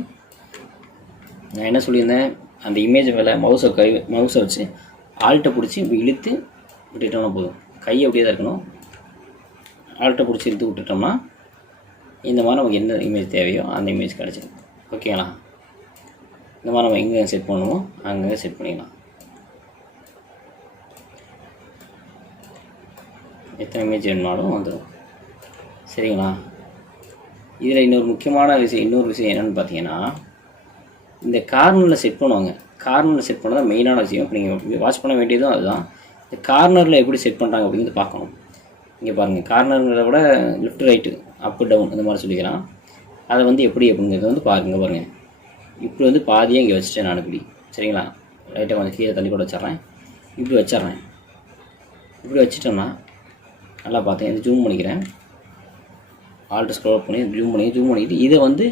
நான் என்ன சொல்லியிருந்தேன், அந்த இமேஜ் மேலே மவுஸை வச்சு ஆல்ட்டை பிடிச்சி இப்படி இழுத்து விட்டுட்டோம்னா போதும். கை அப்படியே தான் இருக்கணும். ஆல்ட்டை பிடிச்சி இழுத்து விட்டுட்டோம்னா இந்த மாதிரி நமக்கு என்ன இமேஜ் தேவையோ அந்த இமேஜ் கிடச்சிடும். ஓகேங்களா, இந்த மாதிரி நம்ம எங்கே செட் பண்ணுவோம் அங்கே செட் பண்ணிக்கலாம். எத்தனை இமேஜ் வேணுனாலும் வந்துடும். சரிங்களா, இதில் இன்னொரு முக்கியமான விஷயம் என்னென்னு பார்த்தீங்கன்னா இந்த கார்னரில் செட் பண்ணுவாங்க. கார்னரில் செட் பண்ணதான் மெயினான விஷயம். இப்போ நீங்கள் வாட்ச் பண்ண வேண்டியதும் அதுதான். இந்த கார்னரில் எப்படி செட் பண்ணுறாங்க அப்படிங்கிறது பார்க்கணும். இங்கே பாருங்கள், கார்னருங்கிறத விட லெஃப்ட் ரைட்டு அப்பு டவுன் இந்த மாதிரி சொல்லிக்கலாம். அதை வந்து எப்படி அப்படிங்கிறது வந்து பாருங்கள். இப்படி வந்து பாதியாக இங்கே வச்சுட்டேன் நான் இப்படி. சரிங்களா, லைட்டாக கொஞ்சம் கீழே தள்ளி கூட வச்சிட்றேன். இப்படி வச்சிட்றேன். இப்படி வச்சுட்டோம்னா நல்லா பார்த்தேன். இது ஜூம் பண்ணிக்கிறேன். ஆல்ட்டு ஸ்க்ரோல் பண்ணி ஜூம் பண்ணிக்கிட்டு இதை வந்து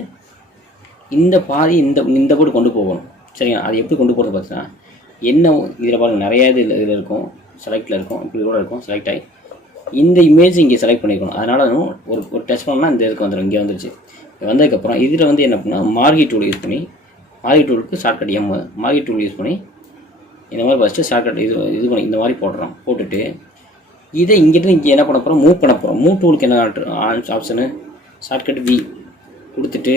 இந்த பாதி இந்த கூட கொண்டு போகணும். சரிங்களா, அது எப்படி கொண்டு போகிறது பார்த்தீங்கன்னா என்ன இதில் பாருங்கள், நிறையா இதில் இருக்கும், செலக்டில் இருக்கும், இப்படி கூட இருக்கும். செலக்ட் ஆகி இந்த இமேஜ் இங்கே செலக்ட் பண்ணிக்கணும். அதனால் ஒரு டச் பண்ணால் இந்த இதுக்கு வந்துடும். இங்கே வந்துருச்சு. வந்ததுக்கப்புறம் இதில் வந்து என்ன பண்ணால் மார்கி டூல் யூஸ் பண்ணி, மார்கி டூலுக்கு ஷார்ட்கட் மார்கி டூல் யூஸ் பண்ணி இந்த மாதிரி ஃபஸ்ட்டு ஷார்ட்கட் இது பண்ணி இந்த மாதிரி போட்டுட்டு இதை இங்கிட்ட இங்கே என்ன பண்ண போகிறோம், மூவ் பண்ண போகிறோம். மூவ் டூலுக்கு என்ன ஆப்ஷனு, ஷார்ட்கட் வி கொடுத்துட்டு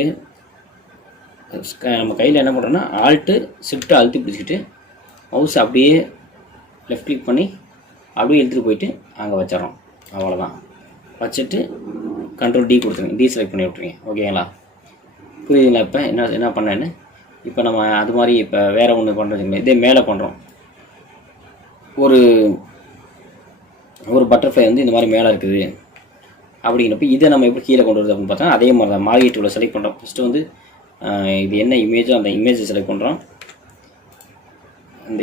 நம்ம கையில் என்ன பண்ணுறோன்னா ஆல்ட்டு ஷிஃப்ட்டு அழுத்தி பிடிச்சிக்கிட்டு மவுஸ் அப்படியே லெஃப்ட் கிளிக் பண்ணி அப்படியே இழுத்துட்டு போயிட்டு அங்கே வச்சிடறோம். அவ்வளோதான். வச்சுட்டு கண்ட்ரோல் டி கொடுத்துருங்க, டி செலக்ட் பண்ணி விட்ருங்க. ஓகேங்களா, புரியுதுங்களா? இப்போ என்ன பண்ணேன்னு இப்போ நம்ம அது மாதிரி இப்போ வேறு ஒன்று பண்ணுறதுங்க. இதே மேலே பண்ணுறோம். ஒரு பட்டர்ஃப்ளை வந்து இந்த மாதிரி மேலே இருக்குது அப்படிங்கிறப்ப இதை நம்ம எப்படி கீழே கொண்டு வருது அப்படின்னு பார்த்தா அதே மாதிரி தான் மார்கி டூலை செலக்ட் பண்ணுறோம். ஃபஸ்ட்டு வந்து இது என்ன இமேஜோ அந்த இமேஜை செலக்ட் பண்ணுறோம். அந்த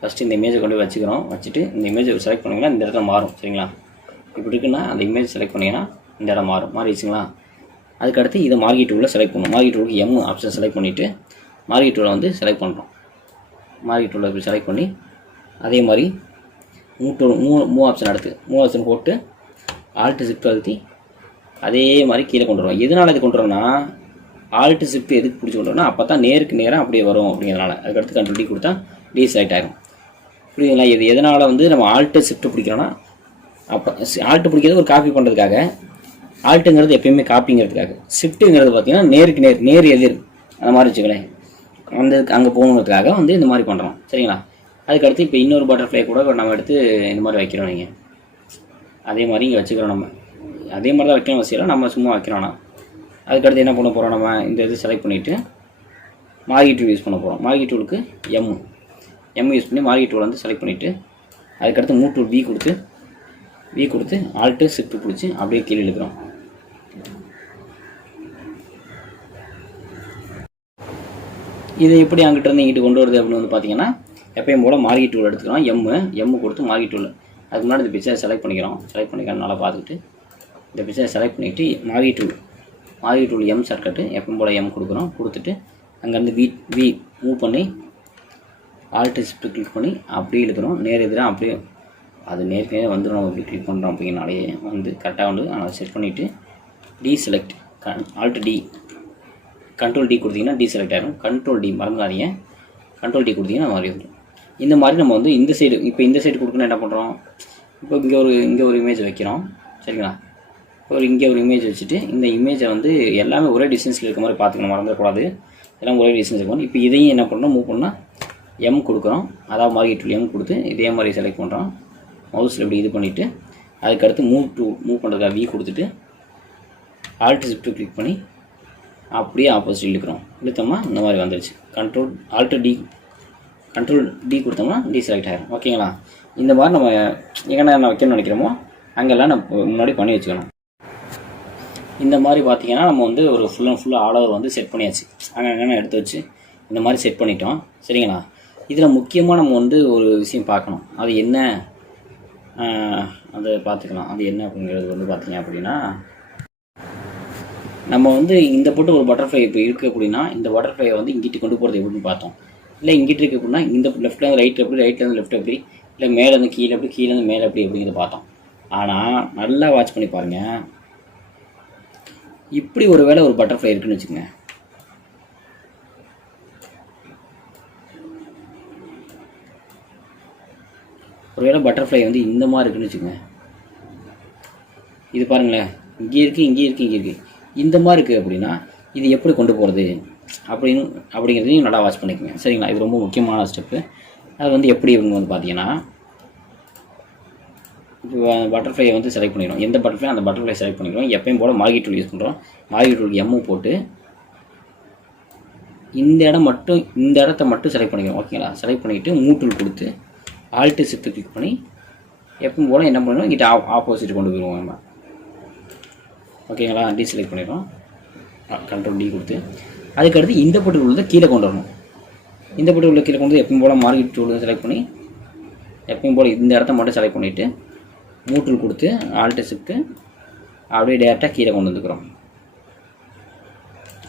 ஃபஸ்ட்டு இந்த இமேஜை கொண்டு போய் வச்சுக்கிறோம். வச்சுட்டு இந்த இமேஜை செலக்ட் பண்ணிங்கன்னா இந்த இடத்துல மாறும். சரிங்களா, இப்படி இருக்குன்னா அந்த இமேஜ் செலக்ட் பண்ணிங்கன்னா இந்த இடம் மாறிடுச்சுங்களா. அதுக்கடுத்து இதை மார்கி டூலில் செலக்ட் பண்ணணும். மார்கி டூலுக்கு எம் ஆப்ஷன் செலக்ட் பண்ணிவிட்டு மார்கி டூலை வந்து செலக்ட் பண்ணுறோம். மார்கி டூலை இப்படி செலக்ட் பண்ணி அதே மாதிரி மூவ் ஆப்ஷன் மூவ் ஆப்ஷன் போட்டு ஆல்ட்டு ஷிஃப்ட் அழுத்தி அதே மாதிரி கீழே கொண்டு வருவோம். எதனால் இது கொண்டு வரோம்னா ஆல்ட்டு ஷிஃப்ட் எதுக்கு பிடிச்சி கொண்டு வரோம்னா அப்போ தான் நேருக்கு நேராக அப்படியே வரும் அப்படிங்கிறனால. அதுக்கடுத்து கண்ட்ரோல் டி கொடுத்தா டி செலக்ட் ஆகும். புரியுதுங்களா? இது எதனால் வந்து நம்ம ஆல்ட்டு ஷிஃப்ட் பிடிக்கிறோன்னா அப்போ ஆல்ட்டு பிடிக்கிறது ஒரு காப்பி பண்ணுறதுக்காக, ஆல்ட்டுங்கிறது எப்பயுமே காப்பிங்கிறதுக்காக, ஷிஃப்ட்டுங்கிறது பார்த்தீங்கன்னா நேருக்கு நேர் எதிர் அந்த மாதிரி வச்சுக்கலேன், அங்கே போகணுங்கிறதுக்காக வந்து இந்த மாதிரி பண்ணுறோம். சரிங்களா, அதுக்கடுத்து இப்போ இன்னொரு பட்டர்ஃப்ளை கூட நம்ம எடுத்து இந்த மாதிரி வைக்கிறோம். நீங்கள் அதே மாதிரி இங்கே வச்சுக்கிறோம். நம்ம அதே மாதிரி தான் வைக்கணும் அவசியம், நம்ம சும்மா வைக்கிறோம்னா. அதுக்கடுத்து என்ன பண்ண போகிறோம், நம்ம இந்த இது செலக்ட் பண்ணிவிட்டு மார்கி டூல் யூஸ் பண்ண போகிறோம். மார்கி டூலுக்கு எம் யூஸ் பண்ணி மார்கி டூல் வந்து செலக்ட் பண்ணிவிட்டு அதுக்கடுத்து மூவ் டூல் வி கொடுத்து ஆல்ட்டு ஷிஃப்ட் பிடிச்சி அப்படியே கீழே இழுக்கிறோம். இதை எப்படி அங்கிட்டிருந்து இங்கிட்டு கொண்டு வருது அப்படின்னு வந்து பார்த்தீங்கன்னா எப்பயும் போல் மார்க்கெட் டூல் எடுத்துக்கிறோம். எம்மு கொடுத்து மார்க்கெட் டூல் அதுக்கு முன்னாடி இந்த பிக்சரை செலக்ட் பண்ணிக்கிறோம். செலக்ட் பண்ணிக்கிறோம் நல்லா பார்த்துக்கிட்டு இந்த பிக்சரை செலக்ட் பண்ணிவிட்டு மார்க்கெட் டூல் எம் ஷார்ட்கட்டு எப்பயும் போல் எம் கொடுக்குறோம். கொடுத்துட்டு அங்கேருந்து வி மூவ் பண்ணி ஆல்ட் ஷிஃப்ட் கிளிக் பண்ணி அப்படியே இழுக்கிறோம். நேர் எதிராக அப்படியே அது நேர்க்கே வந்துடும். நம்ம இப்படி கிளிக் பண்ணுறோம் அப்படிங்கனாலே வந்து கரெக்டாக வந்து அதை செட் பண்ணிவிட்டு deselect alt D control D கொடுத்தீங்கன்னா டீசெலக்ட் ஆகிடும். கண்ட்ரோல் டி மறந்துடாதீங்க. கண்ட்ரோல் டி கொடுத்தீங்கன்னா மாதிரி வந்துடும். இந்த மாதிரி நம்ம வந்து இந்த சைடு இப்போ இந்த சைடு கொடுக்கணும் என்ன பண்ணுறோம், இப்போ இங்கே ஒரு இமேஜ் வைக்கிறோம் சரிங்களா. இங்கே ஒரு இமேஜ் வச்சுட்டு இந்த இமேஜை வந்து எல்லாமே ஒரே டிஸ்டன்ஸில் இருக்க மாதிரி பார்த்துக்கணும், மறந்துடக்கூடாது. எல்லாம் ஒரே டிஸ்டன்ஸ் இருக்கணும். இப்போ இதையும் என்ன பண்ணணும், மூவ் பண்ணால் எம் கொடுக்குறோம். அதாவது மார்க்கெட் டூல் எம் கொடுத்து இதே மாதிரி செலக்ட் பண்ணுறோம். மவுஸில் இப்படி இது பண்ணிவிட்டு அதுக்கடுத்து மூவ் பண்ணுறதுக்காக வி கொடுத்துட்டு ஆல்ட் ஷிஃப்ட் கிளிக் பண்ணி அப்படியே ஆப்போசிட் இழுக்கிறோம். இழுத்தோம்னா இந்த மாதிரி வந்துடுச்சு. கண்ட்ரோல் டி கொடுத்தோம்னா டீசெலக்ட் ஆகிடும். ஓகேங்களா. இந்த மாதிரி நம்ம எங்கே வைக்கணும்னு நினைக்கிறோமோ அங்கெல்லாம் நம்ம முன்னாடி பண்ணி வச்சுக்கணும். இந்த மாதிரி பார்த்தீங்கன்னா நம்ம வந்து ஒரு ஃபுல்லாக ஆல் ஓவர் வந்து செட் பண்ணியாச்சு. அங்கே எடுத்து வச்சு இந்த மாதிரி செட் பண்ணிட்டோம் சரிங்களா. இதில் முக்கியமாக நம்ம வந்து ஒரு விஷயம் பார்க்கணும். அது என்ன அதை பார்த்துக்கலாம். அது என்ன அப்படிங்கிறது வந்து பார்த்தீங்க அப்படின்னா நம்ம வந்து இந்த போட்டு ஒரு பட்டர்ஃப்ளை இப்போ இருக்குது அப்படின்னா இந்த பட்டர்ஃப்ளையை வந்து இங்கிட்டு கொண்டு போகிறது எப்படின்னு பார்த்தோம். இல்லை இங்கிட்டு இருக்குது அப்படின்னா இந்த லெஃப்ட்லேருந்து ரைட் எப்படி, ரைட்லேருந்து லெஃப்ட் எப்படி, இல்லை மேலேருந்து கீழே எப்படி, கீழேருந்து மேலே எப்படி அப்படிங்கிறத பார்த்தோம். ஆனால் நல்லா வாட்ச் பண்ணி பாருங்கள். இப்படி ஒரு வேளை ஒரு பட்டர்ஃப்ளை இருக்குன்னு வச்சுக்கோங்க. ஒருவேளை பட்டர்ஃப்ளை வந்து இந்த மாதிரி இருக்குன்னு வச்சுக்கோங்க. இது பாருங்களேன், இங்கே இருக்குது இந்த மாதிரி இருக்குது அப்படின்னா இது எப்படி கொண்டு போகிறது அப்படிங்கிறதையும் நல்லா வாட்ச் பண்ணிக்கோங்க சரிங்களா. இது ரொம்ப முக்கியமான ஸ்டெப்பு. அது வந்து எப்படி இவங்க வந்து பார்த்தீங்கன்னா இப்போ பட்டர்ஃப்ளையை வந்து செலக்ட் பண்ணிக்கிறோம். எந்த பட்டர்ஃப்ளை அந்த பட்டர்ஃப்ளை செலக்ட் பண்ணிக்கிறோம். எப்பயும் போல் மார்க்கெட் டூல் யூஸ் பண்ணுறோம். மார்க்கெட் டூல் எம்மு போட்டு இந்த இடத்த மட்டும் செலக்ட் பண்ணிக்கிறோம். ஓகேங்களா. செலக்ட் பண்ணிவிட்டு மூவ் டூல் கொடுத்து ஆல்ட் ஷிஃப்ட் கிளிக் பண்ணி எப்பவும் போல் என்ன பண்ணுவோம், இங்கிட்ட ஆப்போசிட் கொண்டு போயிடுவோம் நம்ம. ஓகேங்களா. டீசெலக்ட் பண்ணிடுறோம். கண்ட்ரோல் டி கொடுத்து அதுக்கடுத்து இந்த பட்டு உள்ள கீழே கொண்டு வரணும். இந்த பட்டு உள்ள கீழே கொண்டு எப்பயும் போல் மார்க்கெட் டூல் செலக்ட் பண்ணி எப்பயும் போல் இந்த இடத்த மட்டும் செலக்ட் பண்ணிவிட்டு மூவ் டூல் கொடுத்து ஆல்ட் ஷிஃப்ட் அப்படியே டேரெக்டாக கீழே கொண்டு வந்துக்கிறோம்.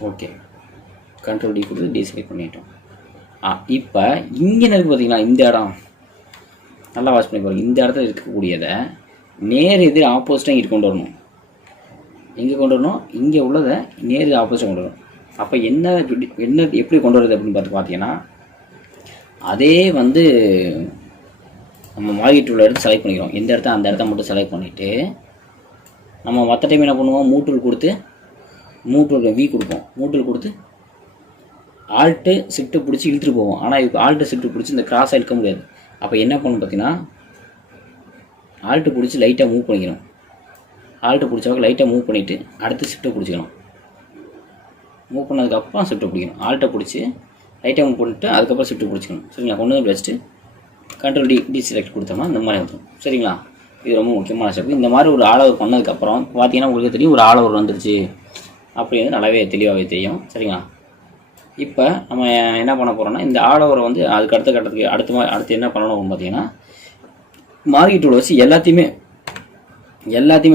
ஓகே. கண்ட்ரோல் டி கொடுத்து டீசெலக்ட் பண்ணிட்டோம். இப்போ இங்கே இருக்குது பார்த்தீங்களா, இந்த இடம் நல்லா வாட்ச் பண்ணி பாருங்கள். இந்த இடத்துல இருக்கக்கூடியதை நேர் எதிர் ஆப்போசிட்டாக இங்கிட்டு கொண்டு வரணும். எங்கே கொண்டு வரணும், இங்கே உள்ளதை நேர் ஆப்போசிட்டாக கொண்டு வரணும். அப்போ என்ன எப்படி கொண்டு வருது அப்படின்னு பார்த்தீங்கன்னா அதே வந்து நம்ம மார்க்கெட் டூல் எடுத்து செலக்ட் பண்ணிக்கிறோம். எந்த இடத்த அந்த இடத்த மட்டும் செலக்ட் பண்ணிவிட்டு நம்ம மற்ற டைம் என்ன பண்ணுவோம், மூவ் டூல் கொடுத்து மூவ் டூல் வி கொடுப்போம். மூவ் டூல் கொடுத்து ஆல்ட்டு ஷிஃப்ட்டு பிடிச்சி இழுத்துட்டு போவோம். ஆனால் இதுக்கு ஆல்ட்டு ஷிஃப்ட்டு பிடிச்சி இந்த கிராஸாக இழுக்க முடியாது. அப்போ என்ன பண்ணணும் பார்த்தீங்கன்னா ஆல்ட்டு பிடிச்சி லைட்டாக மூவ் பண்ணிக்கணும். ஆல்ட்டு பிடிச்சவங்க லைட்டாக மூவ் பண்ணிவிட்டு அடுத்து ஷிஃப்ட்டை பிடிச்சிக்கணும். மூவ் பண்ணதுக்கப்புறம் ஷிஃப்ட்டை பிடிக்கணும். ஆல்ட்டை பிடிச்சி லைட்டாக மூவ் பண்ணிட்டு அதுக்கப்புறம் ஷிஃப்ட்டு பிடிச்சிக்கணும் சரிங்களா. கொண்டு வந்து வச்சுட்டு கண்ட்ரோல் டி செலக்ட் கொடுத்தோம்னா இந்த மாதிரி வந்துடும் சரிங்களா. இது ரொம்ப முக்கியமான ஸ்டெப். இந்த மாதிரி ஒரு ஆல் ஓவர் பண்ணதுக்கப்புறம் பார்த்தீங்கன்னா உங்களுக்கு தெரியும் ஒரு ஆல் ஓவர் வந்துருச்சு அப்படின்னு நல்லாவே தெளிவாகவே தெரியும் சரிங்களா. இப்போ நம்ம என்ன பண்ண போகிறோம்னா இந்த ஆல் ஓவரை வந்து அதுக்கு அடுத்த கட்டத்துக்கு அடுத்து என்ன பண்ணணும் பார்த்தீங்கன்னா மார்க்கெட் டூலை வச்சு எல்லாத்தையுமே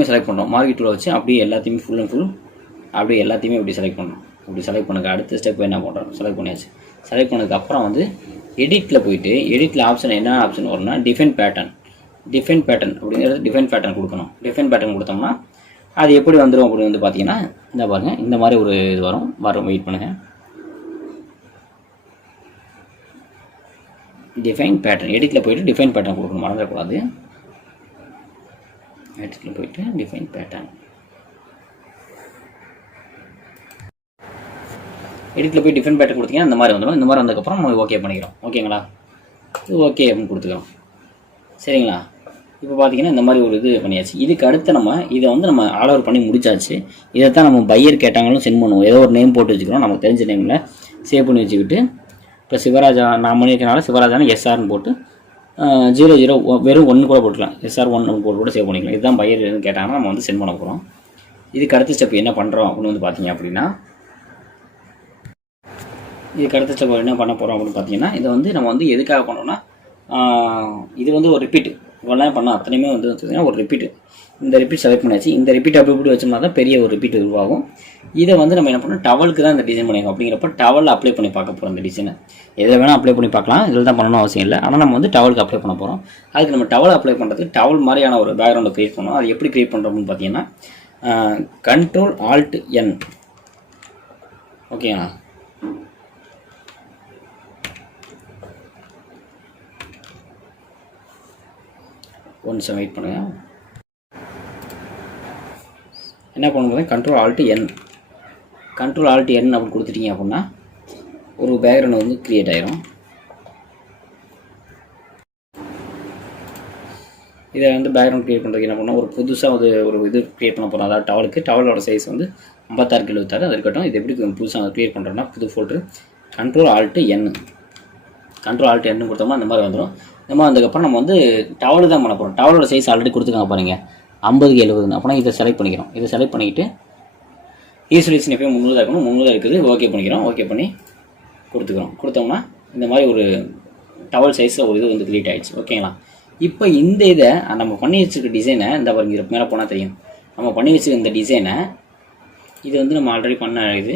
செலக்ட் பண்ணுறோம். மார்க்கெட் டூலை வச்சு அப்படியே எல்லாத்தையுமே ஃபுல் அண்ட் ஃபுல் அப்படியே எல்லாத்தையுமே இப்படி செலக்ட் பண்ணணும். இப்படி செலக்ட் பண்ணுங்க. அடுத்த ஸ்டெப் என்ன பண்ணுறோம், செலக்ட் பண்ணியாச்சு. செலக்ட் பண்ணதுக்கப்புறம் வந்து எடிட்டில் போயிட்டு எடிட்டில் ஆப்ஷன் என்ன ஆப்ஷன் வரும்னா டிஃபைன் பேட்டர்ன் அப்படிங்கிறது டிஃபைன் பேட்டர்ன் கொடுக்கணும். டிஃபைன் பேட்டர்ன் கொடுத்தோம்னா அது எப்படி வந்துடும் அப்படின்னு வந்து பார்த்தீங்கன்னா இந்த பாருங்கள் இந்த மாதிரி ஒரு இது வரும். வெயிட் பண்ணுங்கள். டிஃபைன் பேட்டர்ன் எடிட்டில் போயிட்டு டிஃபைன் பேட்டர்ன் கொடுக்கணும், மறந்துடக்கூடாது. எடிட்டில் போயிட்டு டிஃபைன் பேட்டர்ன் கொடுத்தீங்கன்னா இந்த மாதிரி வந்துடும். இந்த மாதிரி வந்ததுக்கப்புறம் நம்ம ஓகே பண்ணிக்கிறோம். ஓகேங்களா. இது ஓகே அப்படின்னு கொடுத்துக்கிறோம் சரிங்களா. இப்போ பார்த்தீங்கன்னா இந்த மாதிரி ஒரு இது பண்ணியாச்சு. இதுக்கு அடுத்து நம்ம இதை வந்து நம்ம ஆல் ஓவர் பண்ணி முடிச்சாச்சு. இதை தான் நம்ம பையர் கேட்டாங்களும் சென்ட் பண்ணுவோம். ஏதோ ஒரு நேம் போட்டு வச்சுக்கிறோம். நமக்கு தெரிஞ்ச நேமில் சேவ் பண்ணி வச்சுக்கிட்டு இப்போ சிவராஜா நான் பண்ணியிருக்கனால சிவராஜான்னு எஸ்ஆர்னு போட்டு 00 வெறும் 1 கூட போட்டுக்கலாம். SR 1 போட்டு கூட சேவ் பண்ணிக்கலாம். இதுதான் பையர் கேட்டாங்கன்னா நம்ம வந்து சென்ட் பண்ண போகிறோம். இதுக்கு அடுத்த ஸ்டெப் என்ன பண்ணுறோம் அப்படின்னு வந்து பார்த்தீங்க அப்படின்னா இதுக்கு அடுத்த ஸ்டெப் என்ன பண்ண போகிறோம் அப்படின்னு பார்த்தீங்கன்னா, இதை வந்து நம்ம வந்து எதுக்காக பண்ணோம்னா, இது வந்து ஒரு ரிப்பீட் இவ்வளோ பண்ணால் அத்தனையுமே வந்து பார்த்தீங்கன்னா ஒரு ரிப்பீட். இந்த ரிப்பீட் செலக்ட் பண்ணியாச்சு. இந்த ரிப்பீட் அப்படி இப்படி வச்சோம்னா தான் பெரிய ஒரு ரிப்பீட் உருவாகும். இதை வந்து நம்ம என்ன பண்ணணும், டவலுக்கு தான் இந்த டிசைன் பண்ணியிருக்கோம். அப்படிங்கிறப்ப டவலில் அப்ளை பண்ணி பார்க்க போகிறோம். இந்த டிசைனை எதில் வேணால் அப்ளை பண்ணி பார்க்கலாம், இதில் தான் பண்ணணும் அவசியம் இல்லை. ஆனால் நம்ம வந்து டவலுக்கு அப்ளை பண்ண போகிறோம். அதுக்கு நம்ம டவல் அப்ளை பண்ணுறதுக்கு டவல் மாதிரியான ஒரு பேக்ரவுண்டை க்ரியேட் பண்ணணும். அது எப்படி க்ரியேட் பண்ணுறோம்னு பார்த்தீங்கன்னா, Ctrl+Alt+N. ஓகேங்களா? ஒரு நிமிஷம் வெயிட் பண்ணுங்கள். என்ன பண்ணுறது, Ctrl+Alt+N. Ctrl+Alt+N அப்படி கொடுத்துட்டீங்க அப்படின்னா ஒரு பேக்ரவுண்ட் வந்து க்ரியேட் ஆயிரும். இதை வந்து பேக்ரவுண்ட் க்ரியேட் பண்ணுறதுக்கு என்ன பண்ணால், ஒரு புதுசாக ஒரு இது க்ரியேட் பண்ண போகிறோம். அதாவது டவலுக்கு டவலோட சைஸ் வந்து 56x76. அது இருக்கட்டும். இது எப்படி புதுசாக க்ரியேட் பண்ணுறோன்னா, புது ஃபோல்டர் Ctrl+Alt+N. Ctrl+Alt+N கொடுத்தோம்னா அந்த மாதிரி வந்துடும். இந்த மாதிரி வந்ததுக்கப்புறம் நம்ம வந்து டவலு தான் பண்ண போகிறோம். டவலோட சைஸ் ஆல்ரெடி கொடுத்துருக்காங்க பாருங்கள், 50x70. அப்போனா இதை செலக்ட் பண்ணிக்கிறோம். இதை செலக்ட் பண்ணிக்கிட்டு ஈஸ்வலேஷன் எப்பயும் 300 இருக்கணும். 300 இருக்குது. ஓகே பண்ணிக்கிறோம். ஓகே பண்ணி கொடுத்தோம்னா இந்த மாதிரி ஒரு டவல் சைஸில் ஒரு இது வந்து க்ரியேட் ஆகிடுச்சு. ஓகேங்களா? இப்போ இந்த இதை நம்ம பண்ணி வச்சுருக்க டிசைனை இந்த பாருங்க, மேலே போனால் தெரியும். நம்ம பண்ணி வச்சுருக்க இந்த டிசைனை இது வந்து நம்ம ஆல்ரெடி பண்ண இது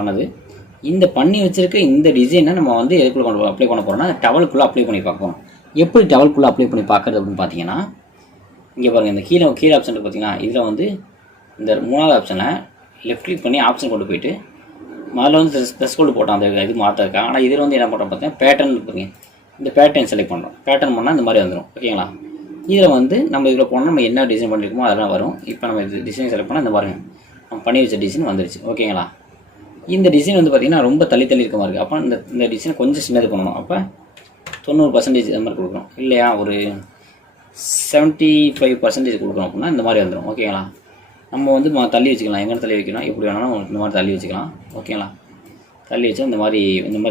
பண்ணது. இந்த பண்ணி வச்சுருக்க இந்த டிசைனை நம்ம வந்து எதுக்குள்ளே அப்ளை பண்ண போகிறோம்னா, டவலுக்குள்ளே அப்ளை பண்ணி பார்ப்போம். எப்படி டவலுக்குள்ளே அப்ளை பண்ணி பார்க்குறது அப்படின்னு பார்த்தீங்கன்னா, இங்கே பாருங்கள், இந்த கீழே ஆப்ஷன் இருக்குது பார்த்தீங்கன்னா, இதில் வந்து இந்த 3வது ஆப்ஷனை லெஃப்ட் கிளிக் பண்ணி ஆப்ஷன் கொண்டு போயிட்டு முதல்ல வந்து ப்ளஸ் கோடு போட்டோம் அந்த இது மாற்றிருக்கா. ஆனால் இதில் வந்து என்ன பண்ணுறோம் பார்த்தீங்கன்னா, பேட்டர்ன் இருக்குங்க. இந்த பேட்டர்ன் செலக்ட் பண்ணுறோம். பேட்டர்ன் பண்ணால் இந்த மாதிரி வந்துடும். ஓகேங்களா? இதில் வந்து நம்ம இதில் போனால் நம்ம என்ன டிசைன் பண்ணியிருக்கோமோ அதெல்லாம் வரும். இப்போ நம்ம இது டிசைன் செலக்ட் பண்ணால் இந்த பாருங்கள், நம்ம பண்ணி வச்ச டிசைன் வந்துருச்சு. ஓகேங்களா? இந்த டிசைன் வந்து பார்த்திங்கன்னா ரொம்ப தள்ளி இருக்க மாதிரி இருக்குது. அப்போ இந்த டிசைன் கொஞ்சம் சின்னது பண்ணணும். அப்போ 90% அது மாதிரி கொடுக்கணும். இல்லையா, ஒரு 75% கொடுக்கணும் அப்படின்னா இந்த மாதிரி வந்துடும். ஓகேங்களா? நம்ம வந்து தள்ளி வச்சுக்கலாம். எங்கே தள்ளி வைக்கணும், எப்படி வேணாலும் இந்த மாதிரி தள்ளி வச்சுக்கலாம். ஓகேங்களா? தள்ளி வச்சா இந்த மாதிரி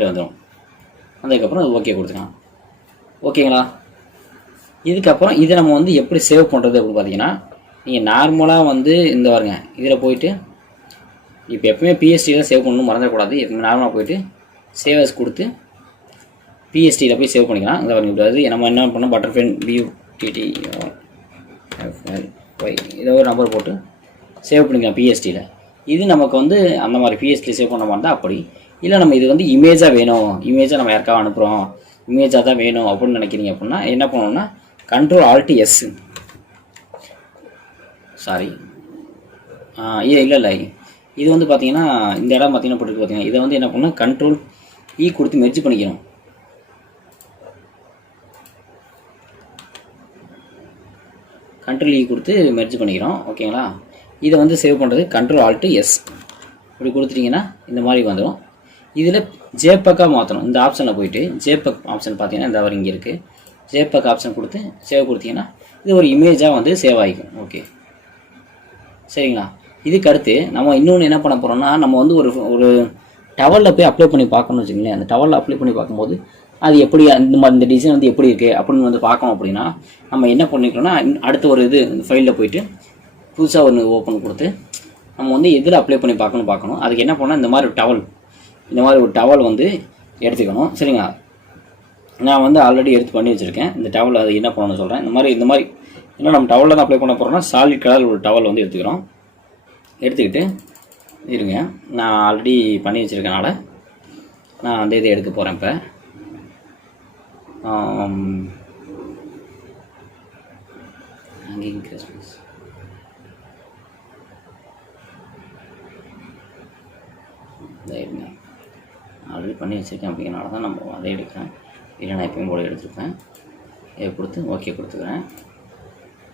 வந்துடும். அதுக்கப்புறம் அது ஓகே கொடுத்துக்கலாம். ஓகேங்களா? இதுக்கப்புறம் இதை நம்ம வந்து எப்படி சேவ் பண்ணுறது அப்படின்னு பார்த்தீங்கன்னா, நீங்கள் நார்மலாக வந்து இந்த பாருங்க, இதில் போயிட்டு இப்போ எப்பவுமே பிஎஸ்டி தான் சேவ் பண்ணணும், மறந்துடக்கூடாது. எப்பவுமே நார்மலாக போயிட்டு சேவ் அஸ் கொடுத்து பிஎஸ்டியில் போய் சேவ் பண்ணிக்கலாம். இந்த பாருங்க, இப்படி நம்ம என்ன பண்ணோம், பட்டர்ஃப்ளை BUTTY இதை ஒரு நம்பர் போட்டு சேவ் பண்ணிக்கலாம் பிஎஸ்டியில். இது நமக்கு வந்து அந்த மாதிரி பிஎஸ்டியில் சேவ் பண்ண மாதிரி தான். அப்படி இல்லை நம்ம இது வந்து இமேஜாக வேணும், இமேஜாக நம்ம யாருக்காக அனுப்புகிறோம், இமேஜாக தான் வேணும் அப்படின்னு நினைக்கிறீங்க அப்படின்னா என்ன பண்ணணும்னா, Ctrl+Alt+S. சாரி, இல்லை இது வந்து பார்த்தீங்கன்னா இந்த இடம் பார்த்தீங்கன்னா போட்டுருக்கு பார்த்தீங்கன்னா, இதை வந்து என்ன பண்ணணும், Ctrl+E கொடுத்து மெர்ஜ் பண்ணிக்கணும். Ctrl+E கொடுத்து மெர்ஜ் பண்ணிக்கிறோம். ஓகேங்களா? இதை வந்து சேவ் பண்ணுறது Ctrl+Alt+S இப்படி கொடுத்துட்டிங்கன்னா இந்த மாதிரி வந்துடும். இதில் ஜேபக்காக மாற்றணும். இந்த ஆப்ஷனில் போயிட்டு ஜேபக் ஆப்ஷன் பார்த்தீங்கன்னா இந்த அவர் இங்கே இருக்குது. ஜேபக் ஆப்ஷன் கொடுத்து சேவ் கொடுத்தீங்கன்னா இது ஒரு இமேஜாக வந்து சேவ் ஆகிக்கும். ஓகே, சரிங்களா? இதுக்கு அடுத்து நம்ம இன்னொன்று என்ன பண்ண போகிறோம்னா, நம்ம வந்து ஒரு டவலில் போய் அப்ளை பண்ணி பார்க்கணும்னு வச்சுக்கோங்களேன். அந்த டவலில் அப்ளை பண்ணி பார்க்கும்போது அது எப்படி இந்த டிசைன் வந்து எப்படி இருக்குது அப்படின்னு வந்து பார்க்கணும். அப்படின்னா நம்ம என்ன பண்ணிக்கிறோம்னா, அடுத்த ஒரு இது ஃபைலில் போயிட்டு புதுசாக ஒன்று ஓப்பன் கொடுத்து நம்ம வந்து எதில் அப்ளை பண்ணி பார்க்கணும். அதுக்கு என்ன பண்ணால் இந்த மாதிரி ஒரு டவல் வந்து எடுத்துக்கணும். சரிங்களா? நான் வந்து ஆல்ரெடி எடுத்து பண்ணி வச்சுருக்கேன். இந்த டவல் அது என்ன பண்ணணும்னு சொல்கிறேன். இந்த மாதிரி ஏன்னா நம்ம டவலில் தான் அப்ளை பண்ண போகிறோம்னா சாலிட் கலர் ஒரு டவல் வந்து எடுத்துக்கிட்டு இருங்க. நான் ஆல்ரெடி பண்ணி வச்சுருக்கனால நான் அந்த இதை எடுக்க போகிறேன். இப்போ ஹேங்கிங் கிறிஸ்மஸ் இருங்க, ஆல்ரெடி பண்ணி வச்சுருக்கேன். அப்படிங்கிறனால தான் நம்ம அதை எடுக்கிறேன். இல்லை நான் எப்பயும் போல எடுத்துருப்பேன். இதை கொடுத்து ஓகே கொடுத்துக்கிறேன்.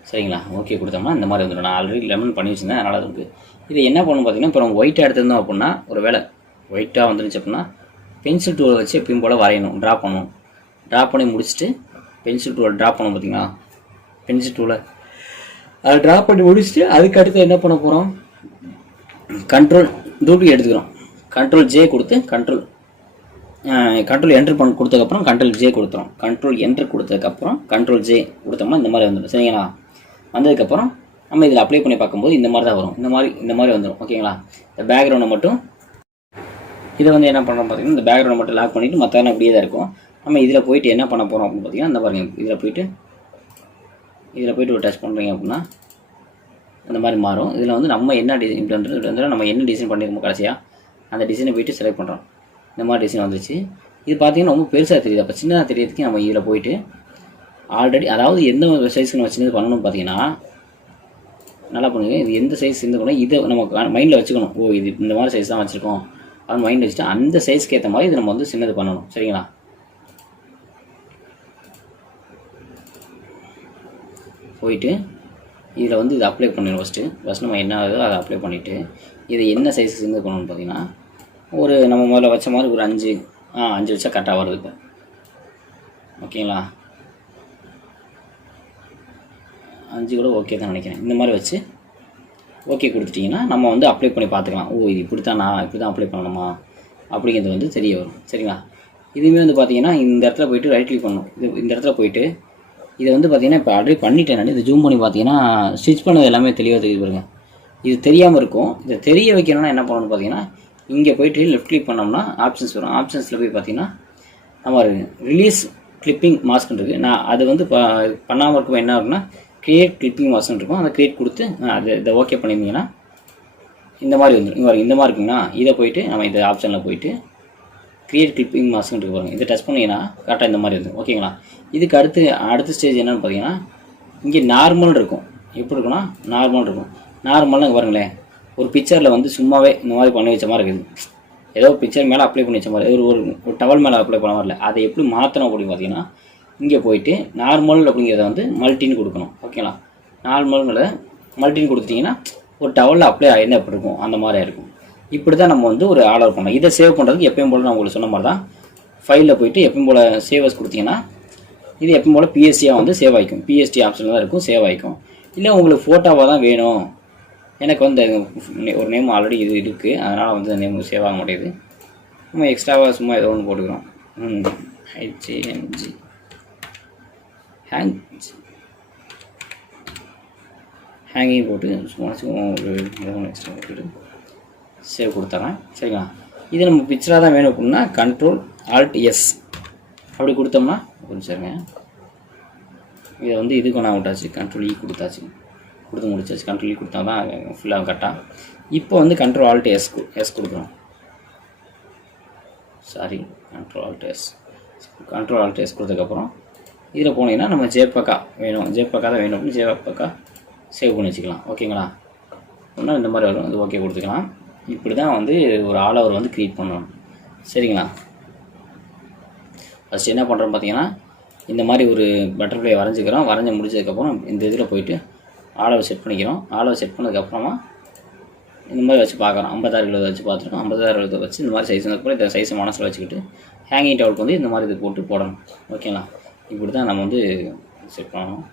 சரிங்களா? ஓகே கொடுத்தோம்னா இந்த மாதிரி வந்துடும். நான் ஆல்ரெடி லெமன் பண்ணி வச்சுருந்தேன், அதனால் அது இருக்குது. இது என்ன பண்ணணும் பார்த்தீங்கன்னா, இப்போ நம்ம ஒயிட்டாக எடுத்திருந்தோம் அப்படின்னா, ஒரு வேளை ஒயிட்டாக வந்துருச்சு அப்படின்னா பென்சில் டூலை வச்சு எப்பயும் போல் வரையணும், ட்ரா பண்ணணும். ட்ரா பண்ணி முடிச்சுட்டு பென்சில் டூலை ட்ரா பண்ணணும். பார்த்தீங்களா? பென்சில் டூலை அதை ட்ரா பண்ணி முடிச்சுட்டு அதுக்கு அடுத்து என்ன பண்ண போகிறோம், டூப்ளிகேட் எடுத்துக்கிறோம். Ctrl+J கொடுத்து Ctrl என்ட்ரு கொடுத்ததுக்கப்புறம் Ctrl+J கொடுத்துரும். Ctrl என்ட்ரு கொடுத்ததுக்கப்புறம் Ctrl+J கொடுத்தோம்னா இந்த மாதிரி வந்துடும். சரிங்களா? வந்ததுக்கப்புறம் நம்ம இதில் அப்ளை பண்ணி பார்க்கும்போது இந்த மாதிரி தான் வரும். இந்த மாதிரி வந்துடும். ஓகேங்களா? இந்த பேக்ரவுண்டை மட்டும் இதை வந்து என்ன பண்ணுறோம் பார்த்தீங்கன்னா இந்த பேக்ரவுண்ட் மட்டும் லாக் பண்ணிவிட்டு மற்றெல்லாம் அப்படியே தான் இருக்கும். நம்ம இதில் போயிட்டு என்ன பண்ண போகிறோம் அப்படின்னு பார்த்தீங்கன்னா இந்த பாருங்க, இதில் போயிட்டு ஒரு டச் பண்ணுறீங்க அப்படின்னா அந்த மாதிரி மாறும். இதில் வந்து நம்ம என்ன டிசைன் பண்ணுறது, நம்ம என்ன டிசைன் பண்ணியிருக்கோம் கடைசியாக அந்த டிசைனை போயிட்டு செலக்ட் பண்ணுறோம். இந்த மாதிரி டிசைன் வந்துச்சு. இது பார்த்தீங்கன்னா ரொம்ப பெருசாக தெரியுது. அப்போ சின்னதாக தெரியறதுக்கு நம்ம இதில் போயிட்டு ஆல்ரெடி அதாவது எந்த சைஸ்க்கு நம்ம சின்னது பண்ணணும் பார்த்தீங்கன்னா நல்லா பண்ணுங்க. இது எந்த சைஸ் இருந்து கூட இதை நம்ம மைண்டில் வச்சுக்கணும். ஓ இது இந்த மாதிரி சைஸ் தான் வச்சுருக்கோம் அது மைண்டில் வச்சுட்டு அந்த சைஸ்க்கு ஏற்ற மாதிரி இது நம்ம வந்து சின்னது பண்ணணும். சரிங்களா? போயிட்டு இதில் வந்து இதை அப்ளை பண்ணிடணும். ஃபஸ்ட்டு நம்ம என்ன ஆகுதோ அதை அப்ளை பண்ணிவிட்டு இதை என்ன சைஸுக்கு சின்னது பண்ணணும்னு பார்த்தீங்கன்னா ஒரு நம்ம முதல்ல வச்ச மாதிரி ஒரு 5 வச்சா கரெக்டாக வருது. இப்போ ஓகேங்களா? 5 கூட ஓகே தான் நினைக்கிறேன். இந்த மாதிரி வச்சு ஓகே கொடுத்துட்டிங்கன்னா நம்ம வந்து அப்ளை பண்ணி பார்த்துக்கலாம். ஓ இது இப்படி தான் அப்ளை பண்ணணுமா அப்படிங்கிறது வந்து தெரிய வரும். சரிங்களா? இதுவுமே வந்து பார்த்தீங்கன்னா இந்த இடத்துல போய்ட்டு ரைட் கிளிக் பண்ணணும். இந்த இடத்துல போய்ட்டு இதை வந்து பார்த்தீங்கன்னா இப்போ ஆல்ரெடி பண்ணிட்டேன் நான். இதை ஜூம் பண்ணி பார்த்தீங்கன்னா ஸ்டிச் பண்ணது எல்லாமே தெளிவாக தெரியுது பாருங்க. இது தெரியாமல் இருக்கும். இதை தெரிய வைக்கணும்னா என்ன பண்ணணும்னு பார்த்தீங்கன்னா இங்கே போய்ட்டு லெஃப்ட் கிளிக் பண்ணோம்னா ஆப்ஷன்ஸ் வரும். ஆப்ஷன்ஸில் போய் பார்த்தீங்கன்னா நம்ம ரிலீஸ் கிளிப்பிங் மாஸ்க்னு இருக்குது. நான் அது வந்து பண்ணாமல் இருக்கும் என்ன ஆகும்னா கிரியேட் கிளிப்பிங் மாஸ்க்னு இருக்கும். அதை கிரியேட் கொடுத்து இதை ஓகே பண்ணியிருந்தீங்கன்னா இந்த மாதிரி வந்துடும். இந்த மாதிரி இருக்குங்கன்னா இதை போய்ட்டு நம்ம இந்த ஆப்ஷனில் போய்ட்டு கிரியேட் கிளிப்பிங் மாஸ்க்னு இருக்கு பாருங்க. இதை டச் பண்ணிங்கன்னா கரெக்டாக இந்த மாதிரி இருக்கும். ஓகேங்களா? இதுக்கு அடுத்த ஸ்டேஜ் என்னென்னு பார்த்தீங்கன்னா இங்கே நார்மல் இருக்கும். எப்படி இருக்குன்னா நார்மல் இருக்கும். நார்மல்னு பாருங்களேன், ஒரு பிக்சரில் வந்து சும்மாவே இந்த மாதிரி பண்ணி வச்ச மாதிரி இருக்குது. ஏதோ பிக்சர் மேலே அப்ளை பண்ணி வச்ச மாதிரி ஒரு டவல் மேலே அப்ளை பண்ண வரல. அதை எப்படி மாற்றணும் அப்படின்னு பார்த்தீங்கன்னா இங்கே போயிட்டு நார்மல் அப்படிங்கிறத வந்து மல்டின்னு கொடுக்கணும். ஓகேங்களா? நார்மல்ங்கிறத மல்டின்னு கொடுத்துட்டிங்கன்னா ஒரு டவலில் அப்ளை ஆகிருந்தால் எப்படி இருக்கும் அந்த மாதிரி இருக்கும். இப்படி தான் நம்ம வந்து ஒரு ஆர்டர் பண்ணலாம். இதை சேவ் பண்ணுறதுக்கு எப்பயும் போல் நான் உங்களுக்கு சொன்ன மாதிரி தான் ஃபைலில் போய்ட்டு எப்பயும் போல் சேவஸ் கொடுத்தீங்கன்னா இது எப்பயும் போல் பிஎஸ்டியாக வந்து சேவ் ஆகிக்கும். பிஎஸ்டி ஆப்ஷனில் தான் இருக்கும், சேவ் ஆகிக்கும். இல்லை உங்களுக்கு ஃபோட்டோவாக தான் வேணும், எனக்கு வந்து ஒரு நேம் ஆல்ரெடி இது இருக்குது அதனால் வந்து அந்த நேம் சேவ் ஆக மாட்டேங்குது, நம்ம எக்ஸ்ட்ராவாக சும்மா ஏதோ ஒன்று போட்டுக்கிறோம். HANG ஹேங்கிங் போட்டு சும்மா ஒரு ஏதோ ஒன்று எக்ஸ்ட்ரா போட்டுட்டு சேவ் கொடுத்துறேன். சரிங்களா? இது நம்ம பிக்சராக தான் வேணும் அப்படின்னா Ctrl+Alt+S அப்படி கொடுத்தோம்னா கொஞ்சம் சரிங்க. இதை வந்து இதுக்கு நான் விட்டாச்சு, Ctrl+E கொடுத்தாச்சு, கொடுத்து முடிச்சாச்சு. Ctrl+E கொடுத்தா தான் ஃபுல்லாக கரெக்டாக. இப்போ வந்து Ctrl+Alt+S கொடுக்குறோம். சாரி, Ctrl+Alt+S கொடுத்ததுக்கப்புறம் இதில் போனீங்கன்னா நம்ம ஜேபக்கா வேணும், ஜேபக்கா தான் வேணும் அப்படின்னு ஜேபக்கா சேவ் பண்ணி வச்சுக்கலாம். ஓகேங்களா? இன்னும் இந்த மாதிரி வரும், அது ஓகே கொடுத்துக்கலாம். இப்படி தான் வந்து ஒரு ஆல் ஓவர் வந்து க்ரியேட் பண்ணணும். சரிங்களா? ஃபஸ்ட்டு என்ன பண்ணுறோம் பார்த்தீங்கன்னா இந்த மாதிரி ஒரு பட்டர்ஃப்ளை வரைஞ்சிக்கிறோம். வரைஞ்சி முடிச்சதுக்கப்புறம் இந்த இதில் போயிட்டு ஆல் ஓவர் செட் பண்ணிக்கிறோம். ஆல் ஓவர் செட் பண்ணதுக்கப்புறமா இந்த மாதிரி வச்சு பார்க்குறோம். 56 வச்சு பார்த்துருக்கோம். 56 வச்சு இந்த மாதிரி சைஸ் வந்ததுக்கப்புறம் இந்த சைஸை மனசில் வச்சுக்கிட்டு ஹேங்கிங் டவலுக்கு வந்து இந்த மாதிரி இது போட்டு போடணும். ஓகேங்களா? இப்படி தான் நம்ம வந்து செட் பண்ணணும்.